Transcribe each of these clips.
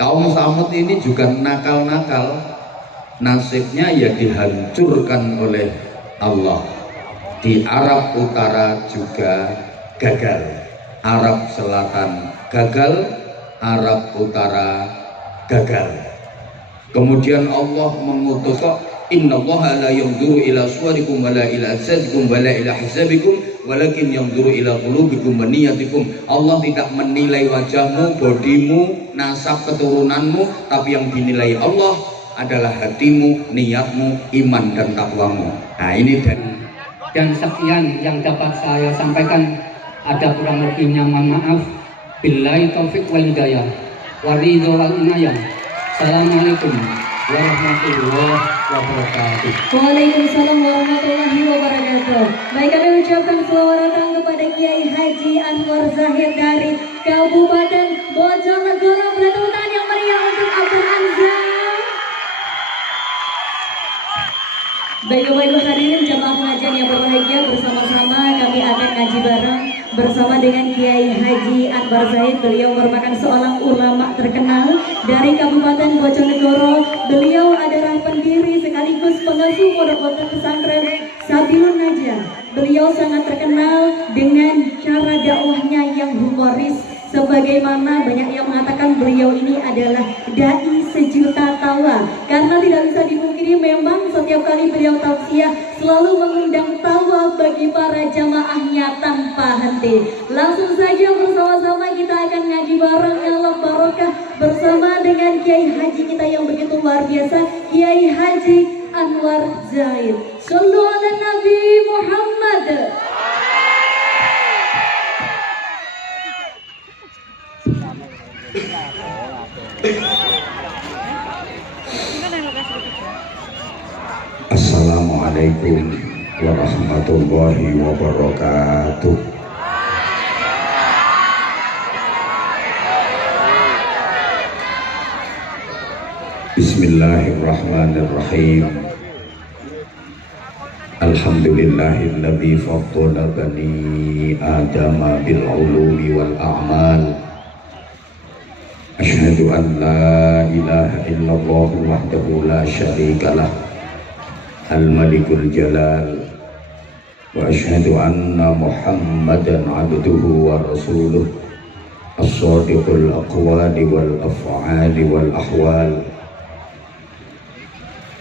Kaum Samud ini juga nakal-nakal, nasibnya ya dihancurkan oleh Allah. Di Arab Utara juga gagal, Arab Selatan gagal, Arab Utara gagal. Kemudian Allah mengutus, innallaha la yanzuru ila suwarikum wala ila ajsadikum wala ila hisabikum walakin yanzuru ila qulubikum wa niyatikum. Allah tidak menilai wajahmu, bodimu, nasab keturunanmu, tapi yang dinilai Allah adalah hatimu, niatmu, iman dan takwamu. Nah ini dan sekian yang dapat saya sampaikan, ada kurang lebihnya mohon maaf. Billahi taufik wal hidayah waridho wal inayah. Assalamualaikum warahmatullahi wabarakatuh. Waalaikumsalam warahmatullahi wabarakatuh. Baik, kami ucapkan selamat datang kepada Kiai Haji Anwar Zahid dari Kabupaten Bojonegoro. Beri tepuk tangan yang meriah untuk Abdul Anzam. Baik, Bapak Ibu hadirin jamaah pengajian yang berbahagia, bersama-sama kami akan ngaji bareng bersama dengan Kiai Haji Anwar Zahid. Beliau merupakan seorang ulama terkenal dari Kabupaten Bojonegoro. Beliau adalah pendiri sekaligus pengasuh pondok pesantren Sabilun Najah. Beliau sangat terkenal dengan cara dakwahnya yang humoris, sebagaimana banyak yang mengatakan beliau ini adalah dai sejuta tawa, karena tidak bisa dipungkiri memang setiap kali beliau tausiah selalu mengundang tawa bagi para jamaahnya tanpa henti. Langsung saja bersama-sama kita akan ngaji bareng dalam barokah bersama dengan Kiai Haji kita yang begitu luar biasa, Kiai Haji Anwar Zahid. Shallu ala Nabi Muhammad. Assalamualaikum warahmatullahi wabarakatuh. Bismillahirrahmanirrahim. Alhamdulillahilladzi faddala bani adama bil ulumi wal a'mal. Asyhadu an la ilaha illallah wahdahu la syarika lah, al-malikul jalal, wa asyhadu anna muhammadan abduhu wa rasuluh, as-sadiqul aqwali wal af'ali wal ahwal.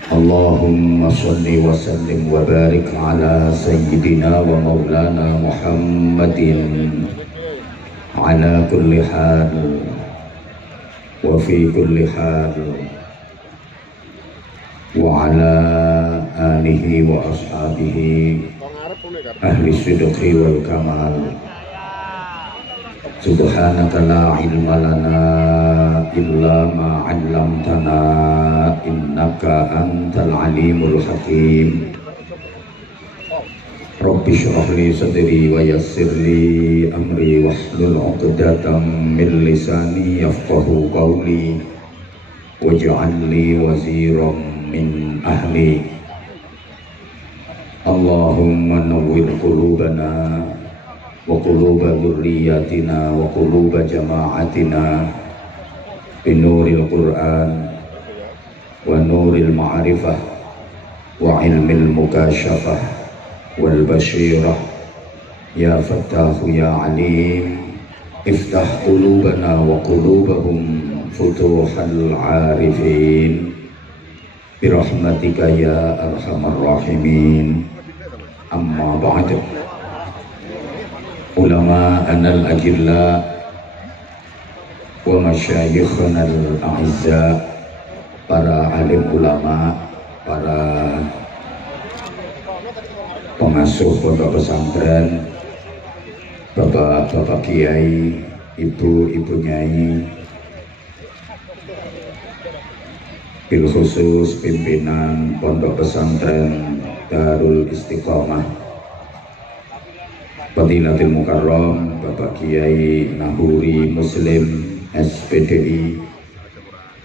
Allahumma salli wa sallim wa barik ala sayyidina wa maulana Muhammadin ala kulli hal wa fi kulli hal wa ala alihi wa ashabihi ahli sidqi wal kamal. Subhanaka la ilma lana illa ma 'allamtana innaka antal alimul hakim. Rabbi shrah li sadri wa yassir li amri wahlul 'uqdatam min lisani yafqahu qawli waj'al li waziran min ahli. Allahumma nawwir qulubana wa quluba dzurriyyatina wa quluba jama'atina binuril Qur'an wa nuril ma'rifah wa ilmil mukasyafah wal basyirah. Ya Fattahu ya Alim, iftah qulubana wa qulubahum futuhal arifin birahmatika ya arhamar rahimin. Amma ba'du. Ulama anal ajilla wa masyayikhna al-a'izza, para alim ulama, para pengasuh pondok pesantren, bapak-bapak kiai, ibu-ibu nyai, bil khusus pimpinan pondok pesantren Darul Istiqomah, Fadilatul Mukarram Bapak Kiai Nahuri Muslim SPDI,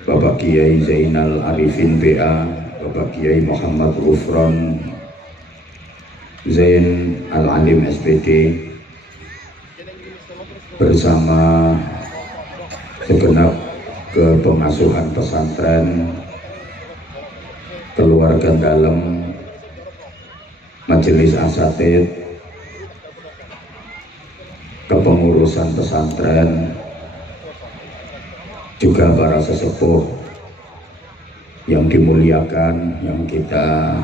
Bapak Kiai Zainal Arifin BA, Bapak Kiai Muhammad Ghufran Zain Al-Alim SPD, bersama segenap ke pengasuhan pesantren, keluarga dalam, majelis asatid, kepengurusan pesantren, juga para sesepuh yang dimuliakan, yang kita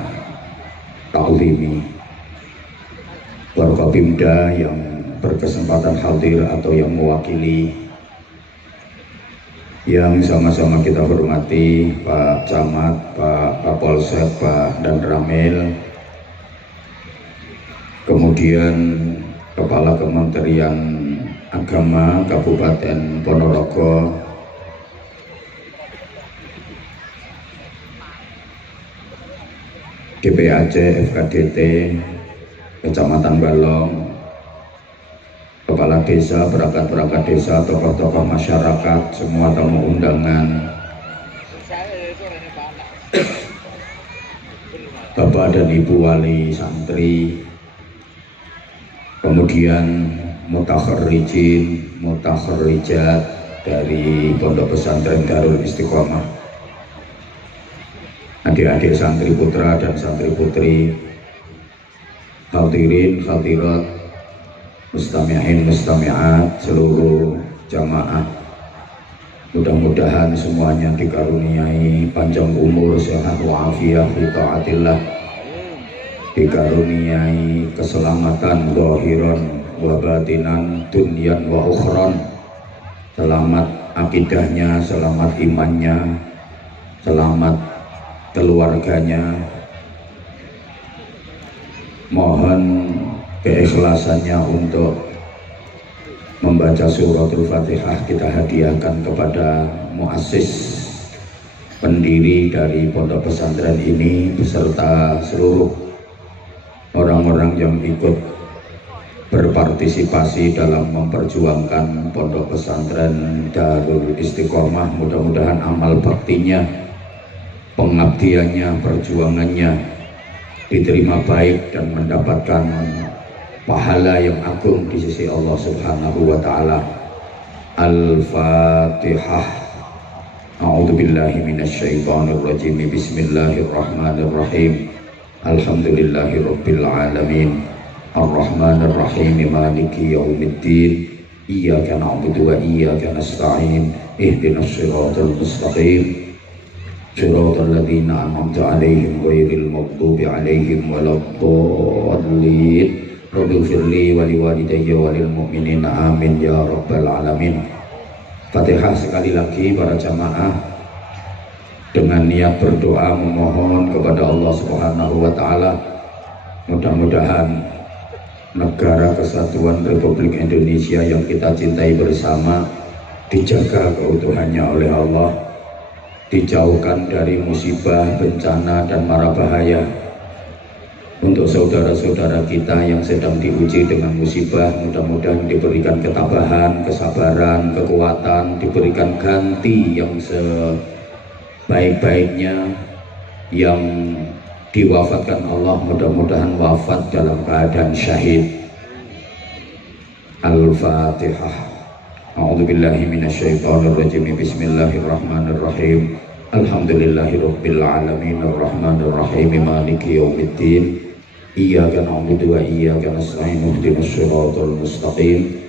taklimi, Forkopimda yang berkesempatan hadir atau yang mewakili, yang sama-sama kita hormati Pak Camat, Pak Kapolsek, Pak Dan Ramil, kemudian Kepala Kementerian Agama Kabupaten Ponorogo, DPAC FKDT Kecamatan Balong, kepala desa, perangkat-perangkat desa, tokoh-tokoh masyarakat, semua tamu undangan, Bapak dan Ibu wali santri, kemudian mutakharrijin, mutakharrijat dari Pondok Pesantren Darul Istiqomah, adik-adik santri putra dan santri putri, hadirin hadirat, mustami'in mustami'at, seluruh jamaah, mudah-mudahan semuanya dikaruniai panjang umur, sehat wa'afiyah fi ta'atillah, dikaruniai keselamatan zahiran wa batinan, dunyan wa ukhran, selamat akidahnya, selamat imannya, selamat keluarganya. Mohon keikhlasannya untuk membaca suratul Fatihah kita hadiahkan kepada muassis, pendiri dari pondok pesantren ini, beserta seluruh orang-orang yang ikut berpartisipasi dalam memperjuangkan pondok pesantren Darul Istiqomah. Mudah-mudahan amal baktinya, pengabdiannya, perjuangannya diterima baik dan mendapatkan pahala yang agung di sisi Allah Subhanahu wa taala. Al-Fatihah. A'udzubillahi minasyaitonir rajim. Bismillahirrahmanirrahim. Alhamdulillahirabbil alamin. Arrahmanir rahim. Maliki yaumiddin. Iyyaka na'budu wa iyyaka nasta'in. Ihdinas shiratal mustaqim. Shiratal ladzina an'amta 'alaihim ghairil maghdubi 'alaihim waladdallin. Rabbighfirli wa liwalidayya wa lil mu'minina amin ya rabbal alamin. Fatihah sekali lagi para jamaah, dengan niat berdoa memohon kepada Allah Subhanahu wa taala, mudah-mudahan negara kesatuan Republik Indonesia yang kita cintai bersama dijaga keutuhannya oleh Allah, dijauhkan dari musibah, bencana dan mara bahaya. Untuk saudara-saudara kita yang sedang diuji dengan musibah, mudah-mudahan diberikan ketabahan, kesabaran, kekuatan, diberikan ganti yang sebaik-baiknya. Yang diwafatkan Allah mudah-mudahan wafat dalam keadaan syahid. Al-Fatihah. A'udzubillahi minasyaitonirrajim. Bismillahirrahmanirrahim. Alhamdulillahirabbil alamin. Arrahmanirrahim. Maliki yaumiddin. Iyyaka na'budu wa iyyaka nasta'in. Ihdinas shiratal mustaqim.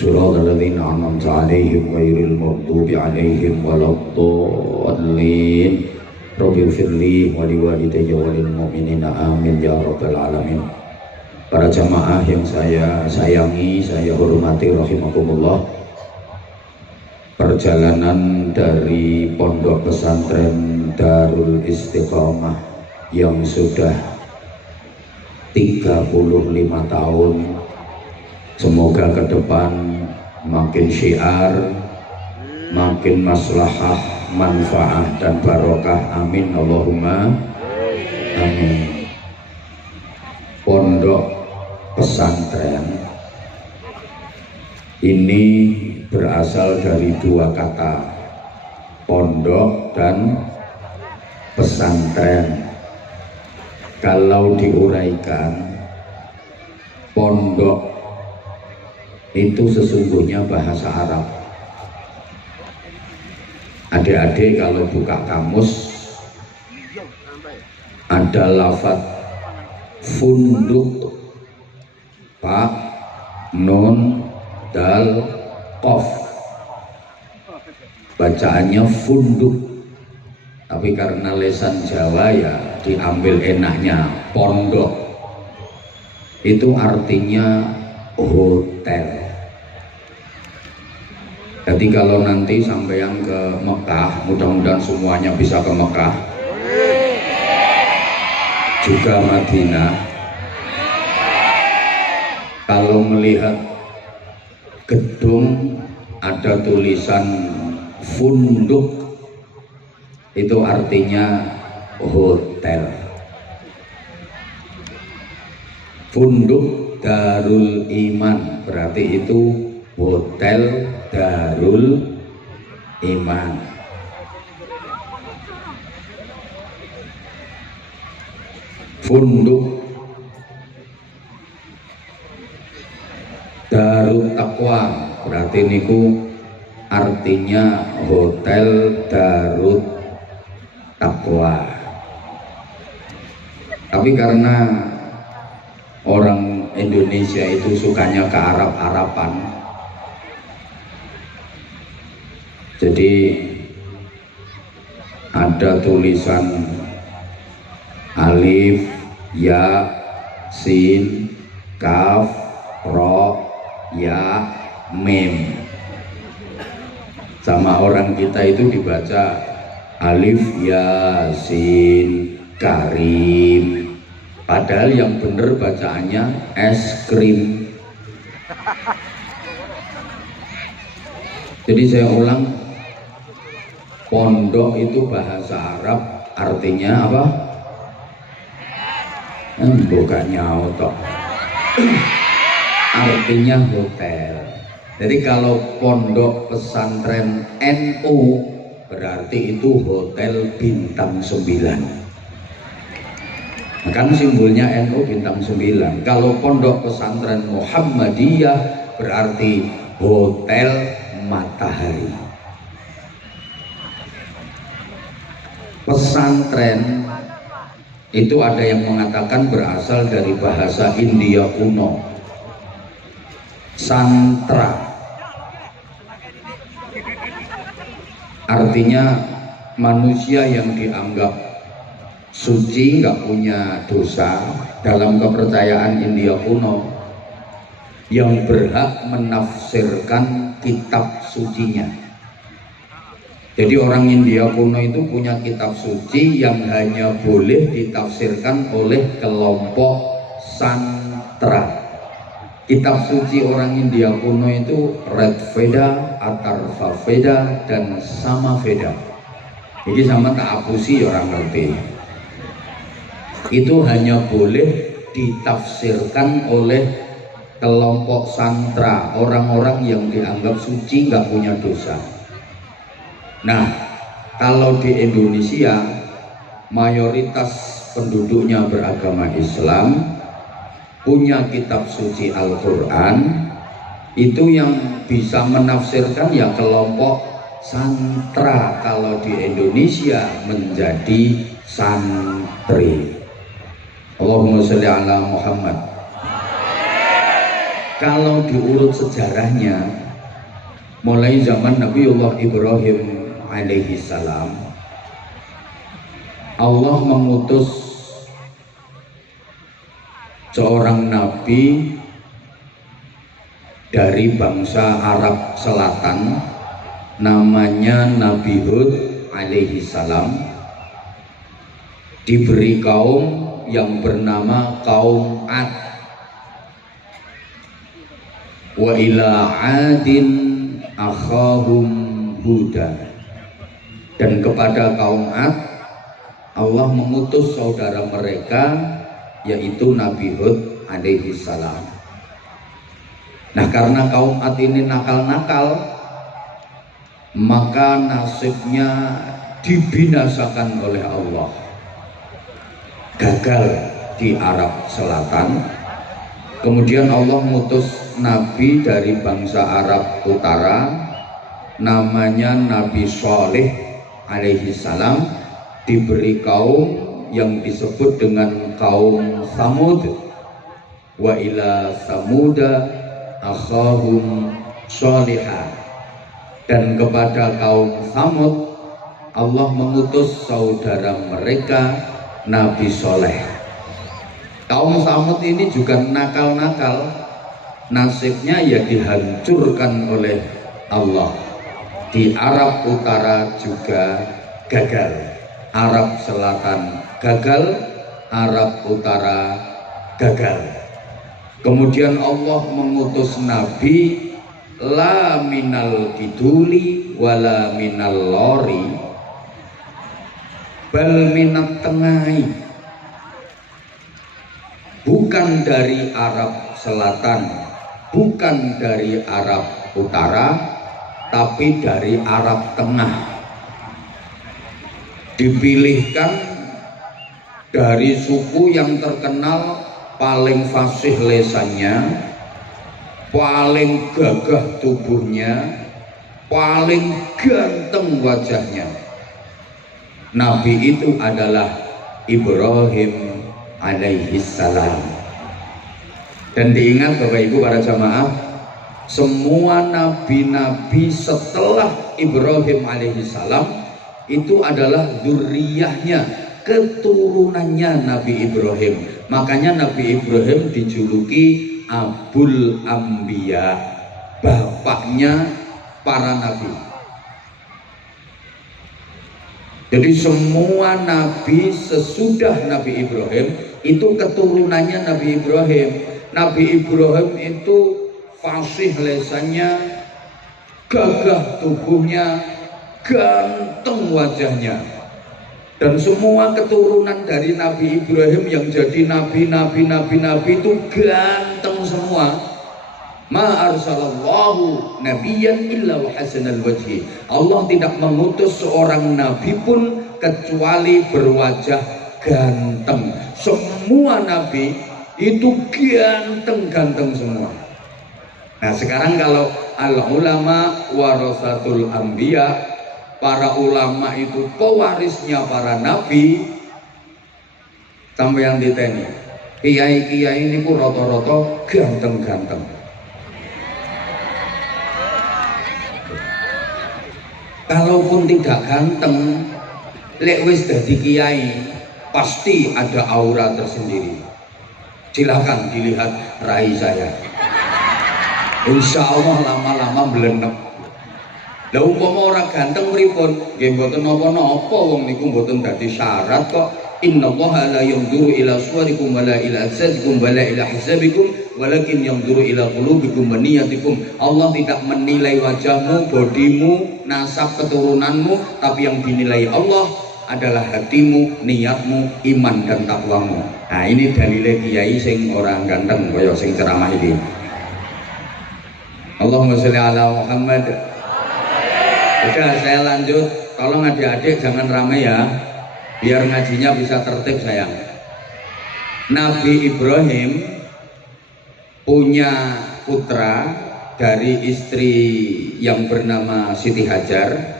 Shiratal ladzina an'amta 'alaihim ghairil maghdubi 'alaihim waladdallin. Rabbighfirli wa liwalidayya wa lil mu'minina amin ya rabbal alamin. Para jamaah yang saya sayangi, saya hormati rahimakumullah, perjalanan dari pondok pesantren Darul Istiqomah yang sudah 35 tahun, semoga ke depan makin syiar, makin maslahah, manfaah dan barokah, amin Allahumma amin. Pondok pesantren ini berasal dari dua kata, pondok dan pesantren. Kalau diuraikan, pondok itu sesungguhnya bahasa Arab, Adik-adik kalau buka kamus ada lafaz funduk, fa, nun, dal, qaf, bacaannya funduk, tapi karena lesan Jawa ya diambil enaknya pondok, itu artinya hotel. Jadi kalau nanti sampeyan ke Mekah, mudah-mudahan semuanya bisa ke Mekah, juga Madinah, kalau melihat gedung ada tulisan funduk, itu artinya hotel. Funduk Darul Iman berarti itu hotel Darul Iman. Funduk Darut Taqwa berarti niku artinya hotel Darut Taqwa. Tapi karena orang Indonesia itu sukanya ke Arab-Araban, jadi ada tulisan alif, ya, sin, kaf, ro, ya, mim. Sama orang kita itu dibaca alif, ya, sin, karim. Padahal yang benar bacaannya es krim. Jadi saya ulang, pondok itu bahasa Arab artinya apa? Bukan nyaut, artinya hotel. Jadi kalau pondok pesantren NU berarti itu hotel bintang 9. Kan simbolnya NU bintang 9. Kalau pondok pesantren Muhammadiyah berarti hotel matahari. Pesantren itu ada yang mengatakan berasal dari bahasa India kuno, santra, artinya manusia yang dianggap suci, nggak punya dosa dalam kepercayaan India kuno, yang berhak menafsirkan kitab sucinya. Jadi orang India kuno itu punya kitab suci yang hanya boleh ditafsirkan oleh kelompok santra. Kitab suci orang India kuno itu Red Veda, Atharva Veda, dan Sama Veda. Jadi sama tak apusi orang ngerti. Itu hanya boleh ditafsirkan oleh kelompok santra, orang-orang yang dianggap suci, nggak punya dosa. Nah, kalau di Indonesia mayoritas penduduknya beragama Islam, punya kitab suci Al-Quran, itu yang bisa menafsirkan ya kelompok santra. Kalau di Indonesia menjadi santri. Allahumma sholli ala Muhammad. Kalau diurut sejarahnya, mulai zaman Nabiullah Ibrahim alaihi salam, Allah mengutus seorang nabi dari bangsa Arab Selatan, namanya Nabi Hud alaihi salam, diberi kaum yang bernama kaum Ad. Wa ila adin akhahum Huda. Dan kepada kaum Ad Allah mengutus saudara mereka, yaitu Nabi Hud alaihi salam. Nah, karena kaum Ad ini nakal-nakal, maka nasibnya dibinasakan oleh Allah. Gagal di Arab Selatan. Kemudian Allah mengutus Nabi dari bangsa Arab Utara, namanya Nabi Shalih alaihi salam, diberi kaum yang disebut dengan kaum Samud. Wa ila samuda akhahum sholihah, dan kepada kaum Samud Allah mengutus saudara mereka Nabi Shalih. Kaum Samud ini juga nakal-nakal, nasibnya ya dihancurkan oleh Allah. Di Arab Utara juga gagal, Arab Selatan gagal, Arab Utara gagal. Kemudian Allah mengutus Nabi la minal kiduli wala minal lori bal minat tengai, bukan dari Arab Selatan, bukan dari Arab Utara, tapi dari Arab Tengah. Dipilihkan dari suku yang terkenal paling fasih lesannya, paling gagah tubuhnya, paling ganteng wajahnya. Nabi itu adalah Ibrahim alaihi salam. Dan diingat Bapak Ibu para jamaah, semua nabi-nabi setelah Ibrahim alaihi salam itu adalah dzurriyyahnya, keturunannya Nabi Ibrahim. Makanya Nabi Ibrahim dijuluki Abul Anbiya, bapaknya para nabi. Jadi semua nabi sesudah Nabi Ibrahim itu keturunannya Nabi Ibrahim. Nabi Ibrahim itu fasih lesannya, gagah tubuhnya, ganteng wajahnya. Dan semua keturunan dari Nabi Ibrahim yang jadi nabi itu ganteng semua. Ma arsalallahu nabiyyan illa wa hasanal wajhi. Allah tidak mengutus seorang nabi pun kecuali berwajah ganteng. Semua nabi itu ganteng-ganteng semua. Nah sekarang kalau al ulama warasatul anbiya, para ulama itu pewarisnya para nabi, sampai yang ditanya kiai-kiai ini ku roto-roto ganteng-ganteng. Kalaupun tidak ganteng, lek wis dadi kiai pasti ada aura tersendiri. Silahkan dilihat rai saya, insya Allah lama-lama melenek. Lah umpama ora ganteng pripun? Nggih mboten napa-napa, wong niku mboten dadi syarat kok. Innallaha la yanzuru ila suwarikum wala ila ajsadikum wala ila hisabikum walakin yanzuru ila qulubikum wa niyatikum. Allah tidak menilai wajahmu, bodimu, nasab keturunanmu, tapi yang dinilai Allah adalah hatimu, niatmu, iman dan takwamu. Nah, ini dalile kiai sing orang ganteng kaya sing ceramah ini. Allahumma sholli ala Muhammad. Udah saya lanjut, tolong adik-adik jangan rame ya, biar ngajinya bisa tertib sayang. Nabi Ibrahim punya putra dari istri yang bernama Siti Hajar.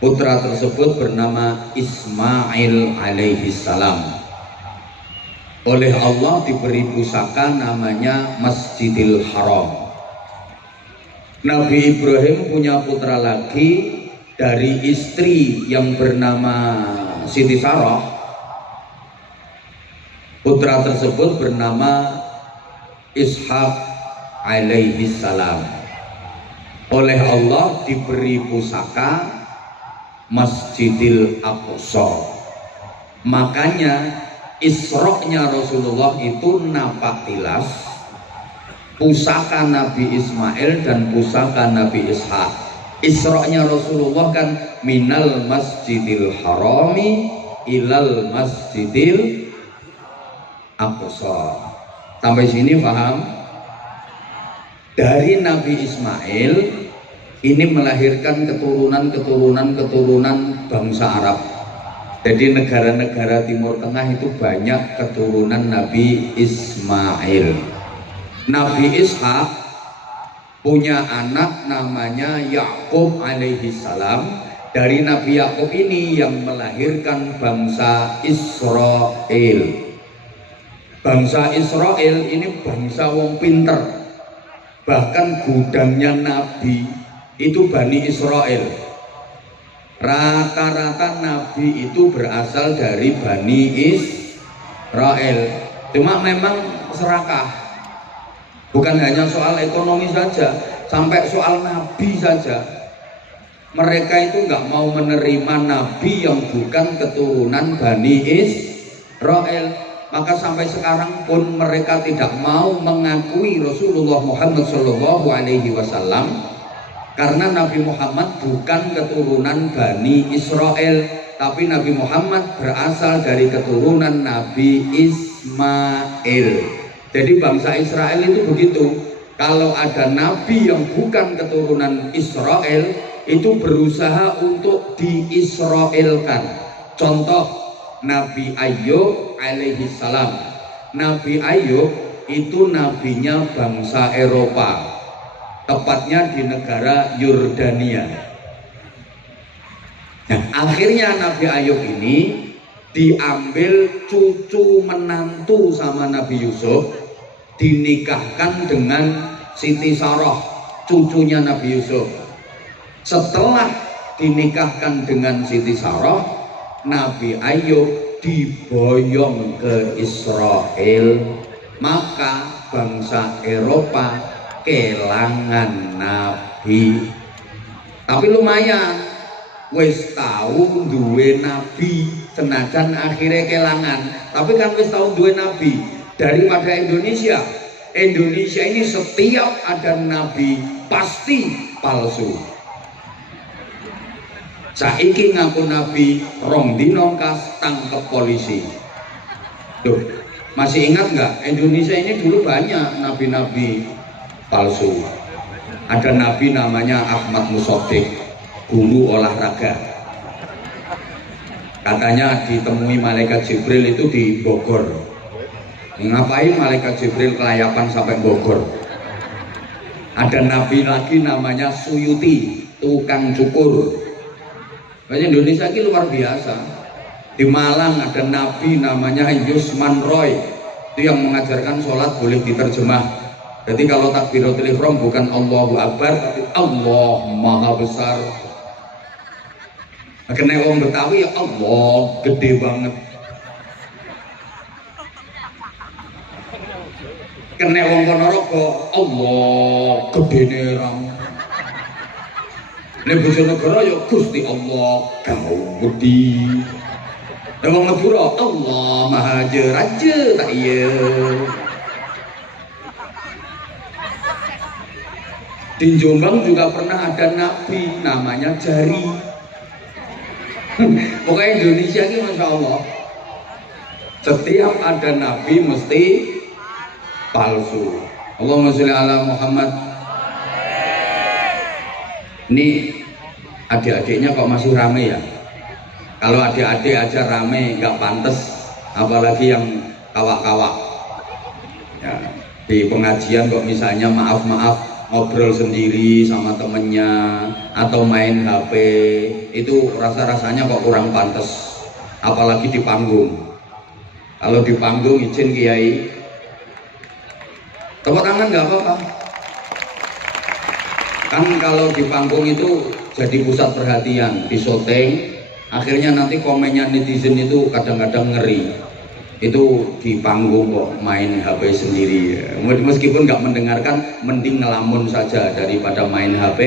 Putra tersebut bernama Ismail alaihi salam. Oleh Allah diberi pusaka namanya Masjidil Haram. Nabi Ibrahim punya putra lagi dari istri yang bernama Siti Sarah. Putra tersebut bernama Ishak alaihi salam. Oleh Allah diberi pusaka Masjidil Aqsa. Makanya Isra-nya Rasulullah itu napak tilas pusaka Nabi Ismail dan pusaka Nabi Ishak. Isra-nya Rasulullah kan minal Masjidil Harami ilal Masjidil Aqsa. Sampai sini paham? Dari Nabi Ismail ini melahirkan keturunan bangsa Arab. Jadi negara-negara Timur Tengah itu banyak keturunan Nabi Ismail. Nabi Ishak punya anak namanya Yakub alaihi salam. Dari Nabi Yakub ini yang melahirkan bangsa Israel. Bangsa Israel ini bangsa wong pinter. Bahkan gudangnya Nabi itu Bani Israel. Rata-rata Nabi itu berasal dari Bani Israel. Cuma memang serakah. Bukan hanya soal ekonomi saja, sampai soal Nabi saja. Mereka itu nggak mau menerima Nabi yang bukan keturunan Bani Israel. Maka sampai sekarang pun mereka tidak mau mengakui Rasulullah Muhammad SAW, karena Nabi Muhammad bukan keturunan Bani Israel, tapi Nabi Muhammad berasal dari keturunan Nabi Ismail. Jadi bangsa Israel itu begitu. Kalau ada Nabi yang bukan keturunan Israel, itu berusaha untuk diisraelkan. Contoh Nabi Ayub alaihi salam. Nabi Ayub itu nabinya bangsa Eropa, tepatnya di negara Yordania. Nah, akhirnya Nabi Ayub ini diambil cucu menantu sama Nabi Yusuf, dinikahkan dengan Siti Sarah, cucunya Nabi Yusuf. Setelah dinikahkan dengan Siti Sarah, Nabi Ayub diboyong ke Israel. Maka bangsa Eropa kelangan Nabi. Tapi lumayan, wis tahu duwe Nabi, senajan akhirnya kelangan. Tapi kan wis tahu duwe Nabi. Daripada Indonesia ini setiap ada Nabi pasti palsu. Saiki ngaku Nabi, rong dino kas tangkep polisi. Tuh, masih ingat nggak? Indonesia ini dulu banyak nabi-nabi palsu. Ada nabi namanya Ahmad Musodik, guru olahraga. Katanya ditemui malaikat Jibril itu di Bogor. Ngapain malaikat Jibril kelayapan sampai Bogor? Ada nabi lagi namanya Suyuti, tukang cukur. Banyak Indonesia ini luar biasa. Di Malang ada nabi namanya Yusman Roy, itu yang mengajarkan sholat boleh diterjemah. Jadi kalau takbiratul ihram bukan Allahu Akbar, tapi Allah Maha Besar. Kena wong Betawi ya Allah gede banget. Kena wong Ponorogo Allah gede nerang. Nek Bojonegoro ya Gusti Allah gaudi. Nek wong Madura Allah Maha Raja tak iya. Di Jombang juga pernah ada nabi namanya Jari. Pokoknya Indonesia ini Masya Allah, setiap ada nabi mesti palsu. Allahumma sholli ala Muhammad. Ini adik-adiknya kok masih rame ya? Kalau adik-adik aja rame nggak pantas, apalagi yang kawak-kawak ya, di pengajian kok misalnya maaf-maaf ngobrol sendiri sama temennya atau main HP, itu rasa-rasanya kok kurang pantas, apalagi di panggung. Kalau di panggung izin Kiai tepuk tangan nggak apa-apa. Kan kalau di panggung itu jadi pusat perhatian, di syuting, akhirnya nanti komennya netizen itu kadang-kadang ngeri. Itu di panggung kok main HP sendiri. Meskipun nggak mendengarkan, mending ngelamun saja daripada main HP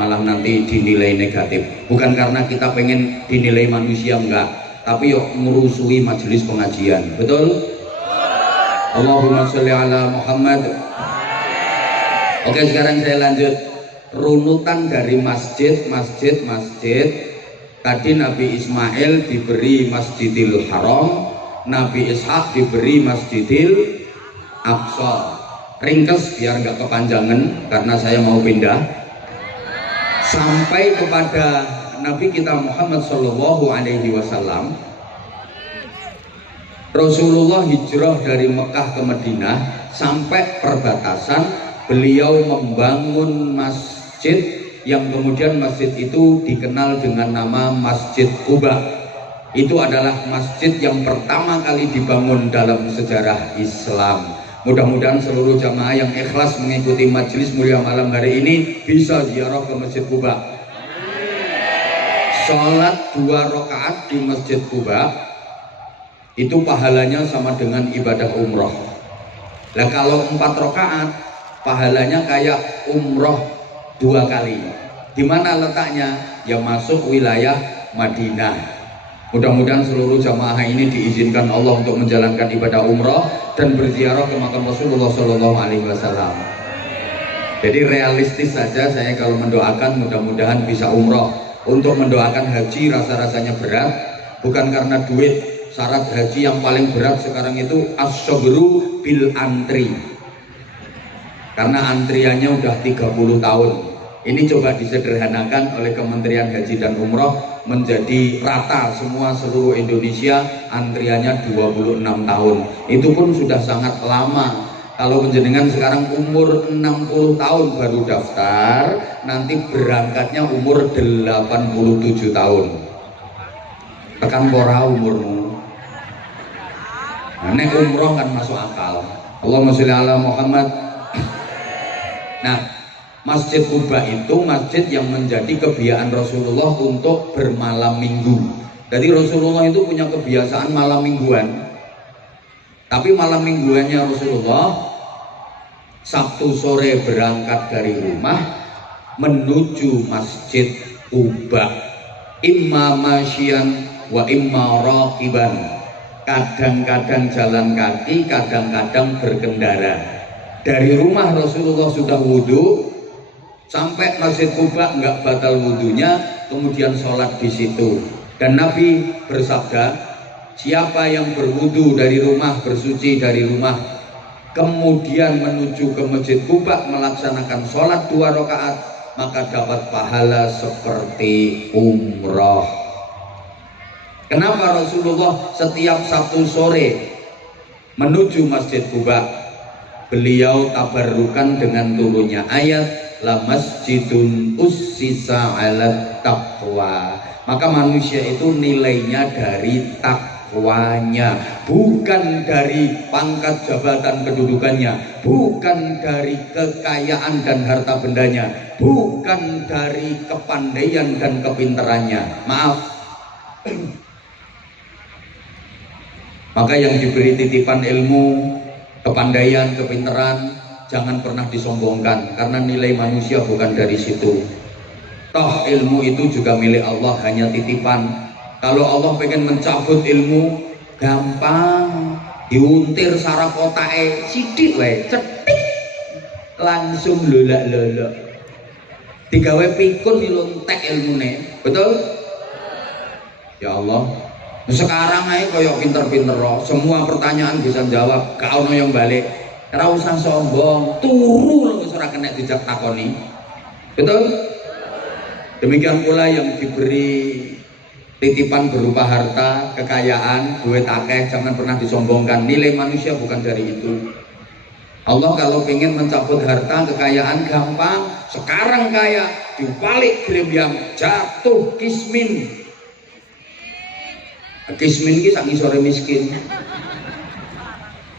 malah nanti dinilai negatif. Bukan karena kita pengen dinilai manusia, enggak, tapi yuk merusui majelis pengajian. Betul? Allahumma sholli ala Muhammad. Oke, sekarang saya lanjut runutan dari masjid. Tadi Nabi Ismail diberi Masjidil Haram, Nabi Ishak diberi Masjidil Aqsa. Ringkes biar nggak kepanjangan karena saya mau pindah sampai kepada Nabi kita Muhammad Shallallahu Alaihi Wasallam. Rasulullah hijrah dari Mekah ke Madinah sampai perbatasan beliau membangun masjid yang kemudian masjid itu dikenal dengan nama Masjid Quba. Itu adalah masjid yang pertama kali dibangun dalam sejarah Islam. Mudah-mudahan seluruh jamaah yang ikhlas mengikuti majelis mulia malam hari ini bisa ziarah ke Masjid Quba. Sholat 2 rakaat di Masjid Quba itu pahalanya sama dengan ibadah umroh. Nah kalau 4 rakaat pahalanya kayak umroh 2 kali. Di mana letaknya? Ya masuk wilayah Madinah. Mudah-mudahan seluruh jamaah ini diizinkan Allah untuk menjalankan ibadah umroh dan berziarah ke makam Rasulullah Shallallahu Alaihi Wasallam. Jadi realistis saja saya kalau mendoakan mudah-mudahan bisa umroh. Untuk mendoakan haji rasa-rasanya berat, bukan karena duit. Syarat haji yang paling berat sekarang itu as-sabru bil antri. Karena antriannya udah 30 tahun. Ini coba disederhanakan oleh Kementerian Haji dan Umroh menjadi rata semua seluruh Indonesia, antriannya 26 tahun. Itu pun sudah sangat lama. Kalau penjenengan sekarang umur 60 tahun baru daftar, nanti berangkatnya umur 87 tahun. Tekan pora umurmu. Nah, nek umroh kan masuk akal. Allahumma sholli ala Muhammad. Nah, Masjid Quba itu masjid yang menjadi kebiasaan Rasulullah untuk bermalam minggu. Jadi Rasulullah itu punya kebiasaan malam mingguan. Tapi malam mingguannya Rasulullah Sabtu sore berangkat dari rumah menuju Masjid Quba. Imma masyian wa imma raqiban. Kadang-kadang jalan kaki, kadang-kadang berkendara. Dari rumah Rasulullah sudah wudhu, sampai Masjid Quba nggak batal wudhunya, kemudian sholat di situ. Dan Nabi bersabda, siapa yang berwudhu dari rumah, bersuci dari rumah, kemudian menuju ke Masjid Quba melaksanakan sholat 2 rakaat, maka dapat pahala seperti umroh. Kenapa Rasulullah setiap Sabtu sore menuju Masjid Quba? Beliau tabarrukan dengan turunnya ayat la masjidun ussisa ala taqwa. Maka manusia itu nilainya dari takwanya, bukan dari pangkat jabatan kedudukannya, bukan dari kekayaan dan harta bendanya, bukan dari kepandaian dan kepintarannya. Maaf. Maka yang diberi titipan ilmu, kepandaian, kepintaran jangan pernah disombongkan, karena nilai manusia bukan dari situ. Toh ilmu itu juga milik Allah, hanya titipan. Kalau Allah pengen mencabut ilmu, gampang, diuntir saraf otaknya sidik wae, cetik langsung lolak-lolak. Digawe pikun dilontek ilmune. Betul? Ya Allah. Sekarang aja koyok pinter-pinter roh, semua pertanyaan bisa jawab, gak ono yang balik. Ora usah sombong, turu wis ora kena dijak takoni. Betul? Demikian pula yang diberi titipan berupa harta, kekayaan, duit akeh, jangan pernah disombongkan. Nilai manusia bukan dari itu. Allah kalau ingin mencabut harta, kekayaan gampang. Sekarang kaya, dibalik grembyang, jatuh kismin. Kismin ini sak ngisore miskin.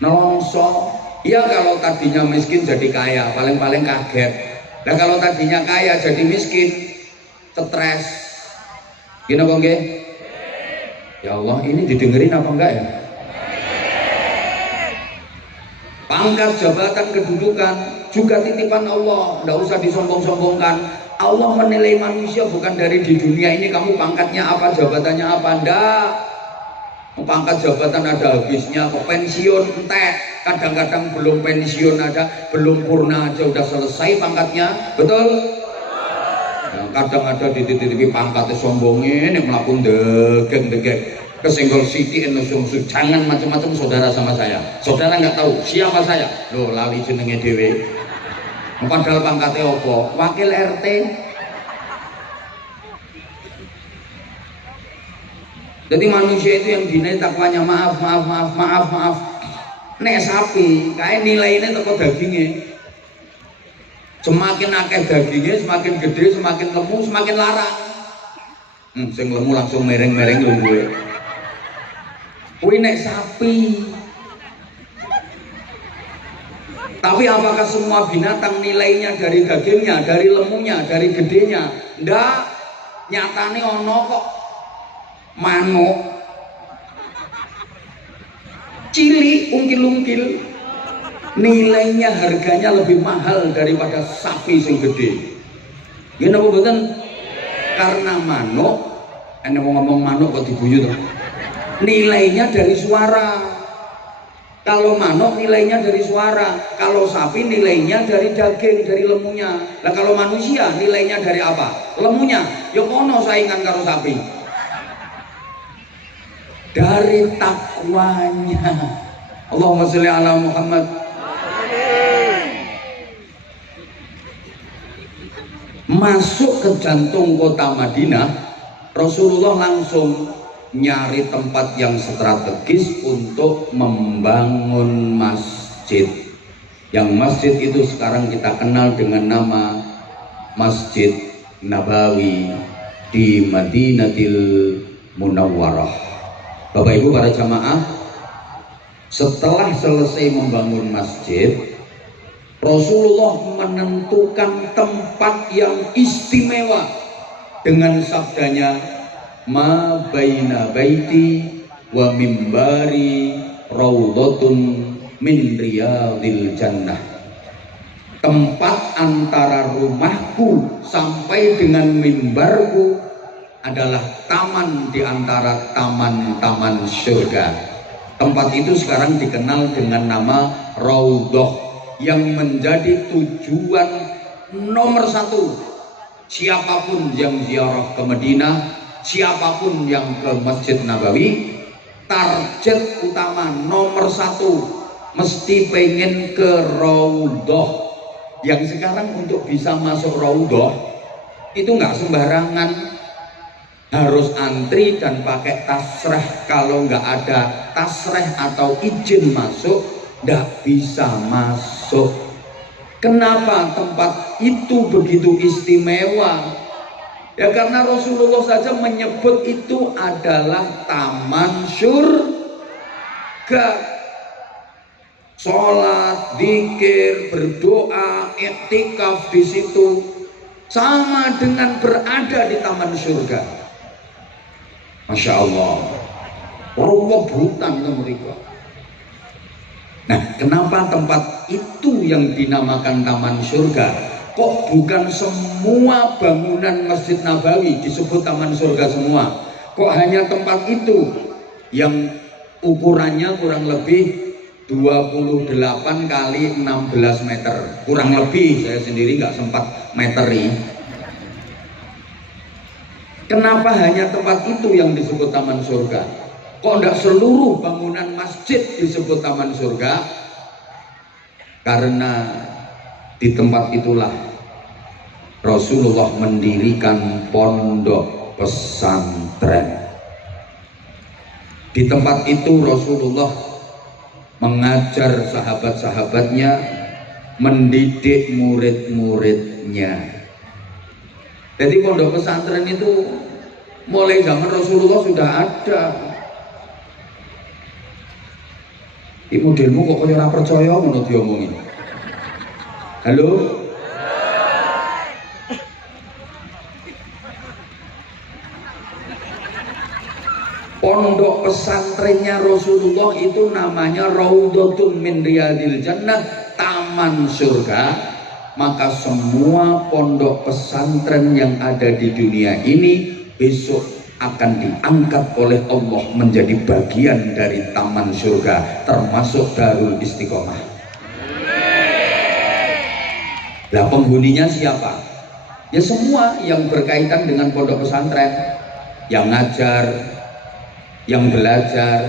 Nelongso. Ya kalau tadinya miskin jadi kaya, paling-paling kaget. Nah kalau tadinya kaya jadi miskin, stres. Gini kok nggih? Ya Allah, ini didengerin apa enggak ya? Pangkat, jabatan, kedudukan juga titipan Allah, enggak usah disombong-sombongkan. Allah menilai manusia bukan dari di dunia ini kamu pangkatnya apa, jabatannya apa, enggak. Pangkat jabatan ada habisnya, ke pensiun entek, kadang-kadang belum pensiun ada, belum purna aja udah selesai pangkatnya, betul? Nah, kadang ada di titik-titik pangkatnya sombongin, yang melakukan degeng-degeng, kesenggol siti, jangan macam-macam saudara sama saya. Saudara nggak tahu siapa saya, loh lali jenenge dewe. Padahal pangkatnya apa? Wakil RT. Jadi manusia itu yang dinilai takwanya maaf. Nek sapi, kayak nilainya toko dagingnya. Semakin akeh dagingnya, semakin gede, semakin lemu, semakin larang. Sing lemu langsung mereng-mereng lho gue. Kuwi nek sapi. Tapi apakah semua binatang nilainya dari dagingnya, dari lemunya, dari gedenya? Ndak. Nyatane ono kok manuk cilik ungkil-ungkil nilainya harganya lebih mahal daripada sapi sing gede. Gini apa betul? Karena manuk, ane mau ngomong manuk kok diguyu toh. Nilainya dari suara. Kalau manuk nilainya dari suara, kalau sapi nilainya dari daging, dari lemunya. Lah kalau manusia nilainya dari apa? Lemunya. Ya kono saingan karo sapi. Dari takwanya. Allahumma sholli ala Muhammad. Masuk ke jantung kota Madinah, Rasulullah langsung nyari tempat yang strategis untuk membangun masjid. Yang masjid itu sekarang kita kenal dengan nama Masjid Nabawi di Madinatil Munawwarah. Bapak Ibu para jamaah, setelah selesai membangun masjid, Rasulullah menentukan tempat yang istimewa dengan sabdanya, ma baina baiti wa mimbari raudhatun min riyadil jannah. Tempat antara rumahku sampai dengan mimbarku adalah taman di antara taman-taman surga. Tempat itu sekarang dikenal dengan nama Raudhah, yang menjadi tujuan nomor satu siapapun yang ziarah ke Madinah, siapapun yang ke Masjid Nabawi. Target utama nomor satu mesti pengen ke Raudhah. Yang sekarang untuk bisa masuk Raudhah itu nggak sembarangan, harus antri dan pakai tasreh. Kalau nggak ada tasreh atau izin masuk, nggak bisa masuk. Kenapa tempat itu begitu istimewa? Ya karena Rasulullah saja menyebut itu adalah taman surga. Sholat, zikir, berdoa, iktikaf di situ sama dengan berada di taman surga. Masya Allah, rebutan mereka. Nah, kenapa tempat itu yang dinamakan taman surga? Kok bukan semua bangunan Masjid Nabawi disebut taman surga semua? Kok hanya tempat itu yang ukurannya kurang lebih 28 kali 16 meter, kurang lebih, saya sendiri nggak sempat meteri. Kenapa hanya tempat itu yang disebut taman surga? Kok enggak seluruh bangunan masjid disebut taman surga? Karena di tempat itulah Rasulullah mendirikan pondok pesantren. Di tempat itu Rasulullah mengajar sahabat-sahabatnya, mendidik murid-muridnya. Jadi pondok pesantren itu mulai zaman Rasulullah sudah ada. Ini modelmu kok kaya ora percaya ngono diomongin. Halo? Pondok pesantrennya Rasulullah itu namanya Raudhatun min Riyadil Jannah, taman surga. Maka semua pondok pesantren yang ada di dunia ini besok akan diangkat oleh Allah menjadi bagian dari taman surga, termasuk Darul Istiqomah. Lah penghuninya siapa? Ya semua yang berkaitan dengan pondok pesantren, yang ngajar, yang belajar.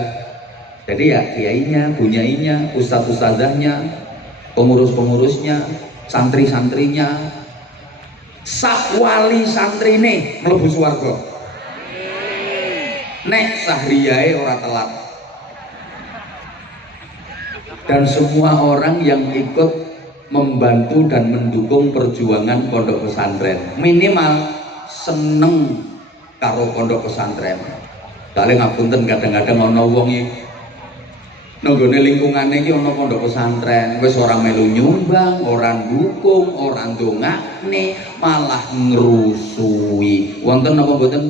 Jadi ya kiainya, bunyainya, ustadz-ustadzahnya, pengurus-pengurusnya, santri-santrinya, sak wali santrine mlebu swarga. Nek sahriyae ora telat. Dan semua orang yang ikut membantu dan mendukung perjuangan pondok pesantren, minimal seneng karo pondok pesantren. Soalnya ngapunten kadang-kadang ana wong iki nanggone lingkungane iki ana pondok pesantren wis ora melu nyumbang, ora dukung, ora ndongakne, malah ngrusui. Wonten napa mboten?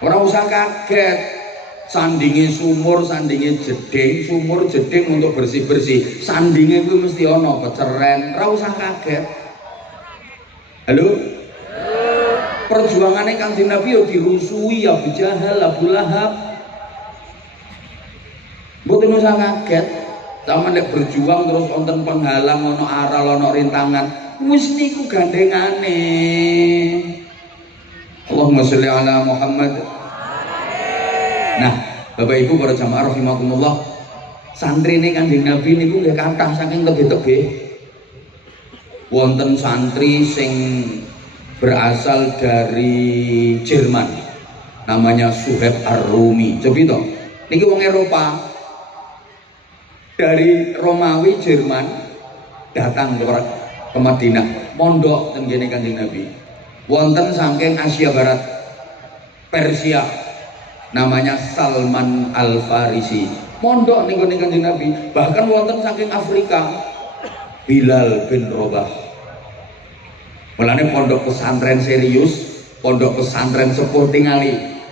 Ora usah kaget. Sandinge sumur, sandinge jeding, sumur jeding untuk bersih-bersih. Sandinge kuwi mesti ana peceren, ora usah kaget. Halo? Perjuangane Kanjeng Nabi yo dirusui Abu Jahal, Abu Lahab. Mboten usah kaget. Sama nek berjuang terus wonten penghalang, ana aral, ana rintangan, wis niku gandengane. Allahumma sholli ala Muhammad. Nah, Bapak Ibu para jamaah rahimakumullah, santrine Kanjeng Nabi niku nggih kathah saking tebih-tebih. Wonten santri sing berasal dari Jerman, namanya Suhaib Ar-Rumi. Cobi to, niki wong Eropa, dari Romawi Jerman datang ke Madinah, mondok teng kene Kanjeng Nabi. Wonten saking Asia Barat, Persia, namanya Salman Al-Farisi, mondok ning gone Kanjeng Nabi. Bahkan wonten saking Afrika, Bilal bin Rabah. Mulane pondok pesantren serius, pondok pesantren sepuh tingali,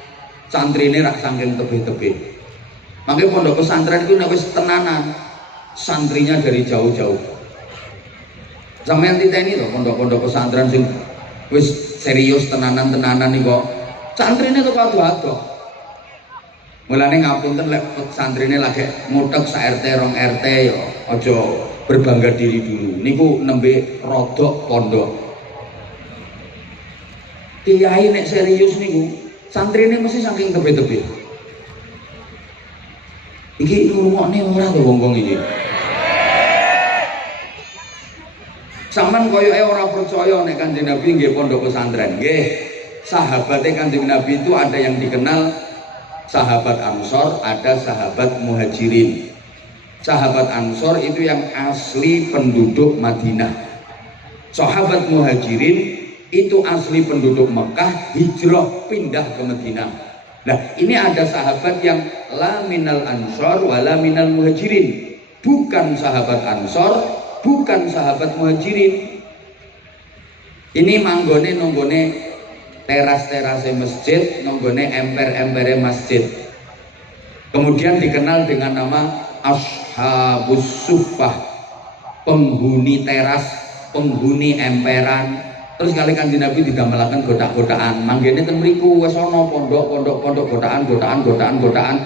santrine rak saking tebih-tebih. Makanya pondok pesantren itu nek wis tenanan, santrinya dari jauh-jauh. Sampeyan titeni to pondok-pondok pesantren sing wis serius tenanan-tenanan nih kok, santrine tuh ado-ado. Mulane ngapunten lek santrine lagi mutek sak RT rong RT yo aja berbangga diri dulu. Niku nembe rodok pondok. Kiai nek serius niku santrine mesti saking tebih-tebih. Iki ngrungokne ora to wong-wong iki. Sampeyan koyoke ora percaya nek Kanjeng Nabi nggih pondok pesantren. Nggih. Sahabatnya Kanjeng Nabi itu ada yang dikenal sahabat Ansor, ada sahabat Muhajirin. Sahabat Ansor itu yang asli penduduk Madinah. Sahabat Muhajirin itu asli penduduk Mekah, hijrah pindah ke Madinah. Nah, ini ada sahabat yang la minal Ansor wa la minal Muhajirin. Bukan sahabat Ansor, bukan sahabat Muhajirin. Ini manggone nonggone teras-terase masjid, nonggone emper-empere masjid. Kemudian dikenal dengan nama Ashabus Suffah, penghuni teras, penghuni emperan. Terus kali Kanjeng Nabi didamelaken godak-godakan, manggene ten mriku wis ana pondok-pondok godaan.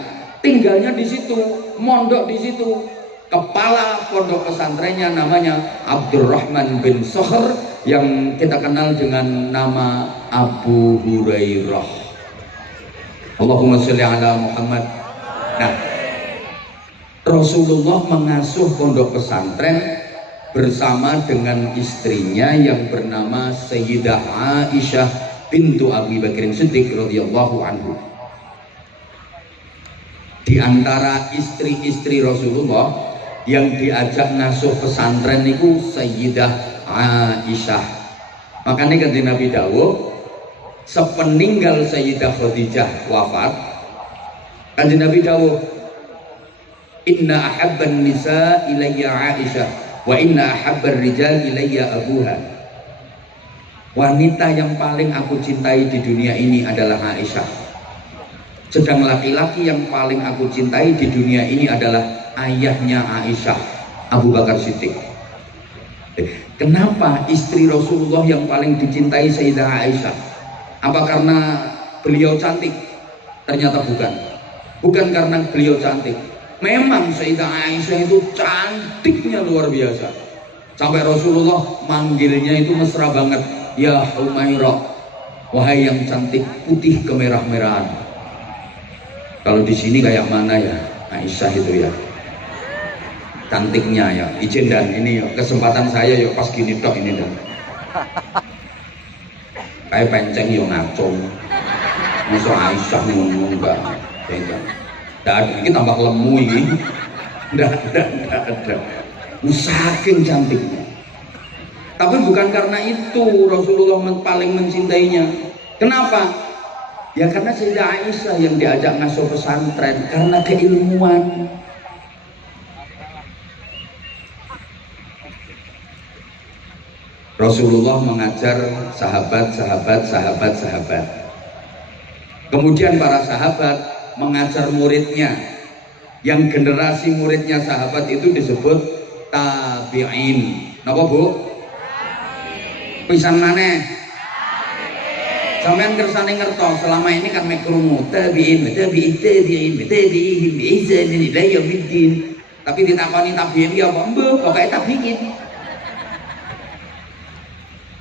Tinggalnya di situ, mondok di situ. Kepala pondok pesantrennya namanya Abdurrahman bin Sakhr yang kita kenal dengan nama Abu Hurairah. Allahumma sholli ala Muhammad. Nah, Rasulullah mengasuh pondok pesantren bersama dengan istrinya yang bernama Sayyidah Aisyah bintu Abi Bakrin Siddiq radhiyallahu anhu. Di antara istri-istri Rasulullah yang diajak ngasuh pesantren itu Sayyidah Aisyah. Makanya Kanjeng Nabi dawuh, sepeninggal Sayyidah Khadijah wafat, Kanjeng Nabi dawuh, inna ahabban nisa ilayya Aisyah wa inna ahabbar rijal ilayya abuha. Wanita yang paling aku cintai di dunia ini adalah Aisyah. Sedang laki-laki yang paling aku cintai di dunia ini adalah ayahnya Aisyah, Abu Bakar Siddiq. Kenapa istri Rasulullah yang paling dicintai Sayyidah Aisyah? Apa karena beliau cantik? Ternyata bukan. Bukan karena beliau cantik. Memang Sayyidah Aisyah itu cantiknya luar biasa. Sampai Rasulullah manggilnya itu mesra banget. Ya Humairah, wahai yang cantik putih kemerah-merahan. Kalau di sini kayak mana ya Aisyah itu ya? Cantiknya ya. Izin dan ini ya, kesempatan saya ya pas gini tok ini dan. Kayak penceng yo ngacung. Masa Aisyah ngomong enggak? Beda. Nggak ada, ini tambah lemu ini. Nggak ada. saking cantiknya. Tapi bukan karena itu Rasulullah paling mencintainya. Kenapa? Ya karena Sayyidah Aisyah yang diajak ngasuh pesantren karena keilmuan. Rasulullah mengajar sahabat. Kemudian para sahabat mengajar muridnya. Yang generasi muridnya sahabat itu disebut tabi'in. Napa Bu? Pisan maneh. Sampeyan kersane ngertos selama ini kan mek krungu tabi'in bi'izan ila yaumiddin. Tapi ditakoni tabi'in ya apa? Mbah, pokoke tabi'in.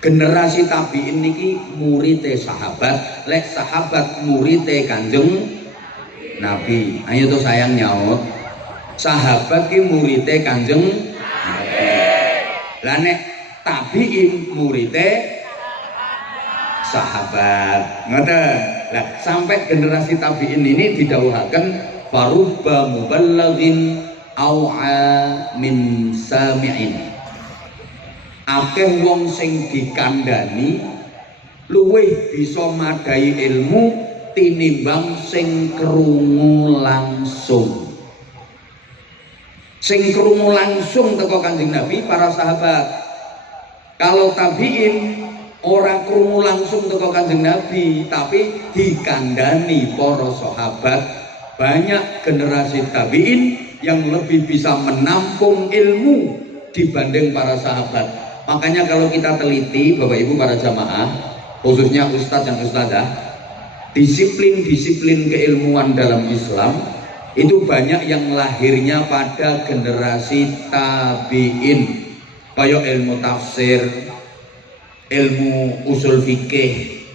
Generasi tabi'in niki murite sahabat, lek sahabat murite Kanjeng Nabi. Ayo tuh sayang nyaut. Sahabat ki murite Kanjeng Nabi. Lah nek tabi'in murite sahabat. Ngoten. Lah sampai generasi tabi'in ini didhawuhaken farubba muballighin au'a min sami'in. Akeh wong sing dikandani luwih bisa madai ilmu tinimbang sing krungu langsung. Sing krungu langsung teko Kanjeng Nabi para sahabat. Kalau tabi'in ora krungu langsung teko Kanjeng Nabi, tapi dikandani para sahabat. Banyak generasi tabi'in yang lebih bisa menampung ilmu dibanding para sahabat. Makanya kalau kita teliti Bapak Ibu para jamaah, khususnya ustadz dan ustadzah, disiplin keilmuan dalam Islam itu banyak yang lahirnya pada generasi tabi'in. Kayak ilmu tafsir, ilmu usul fikih,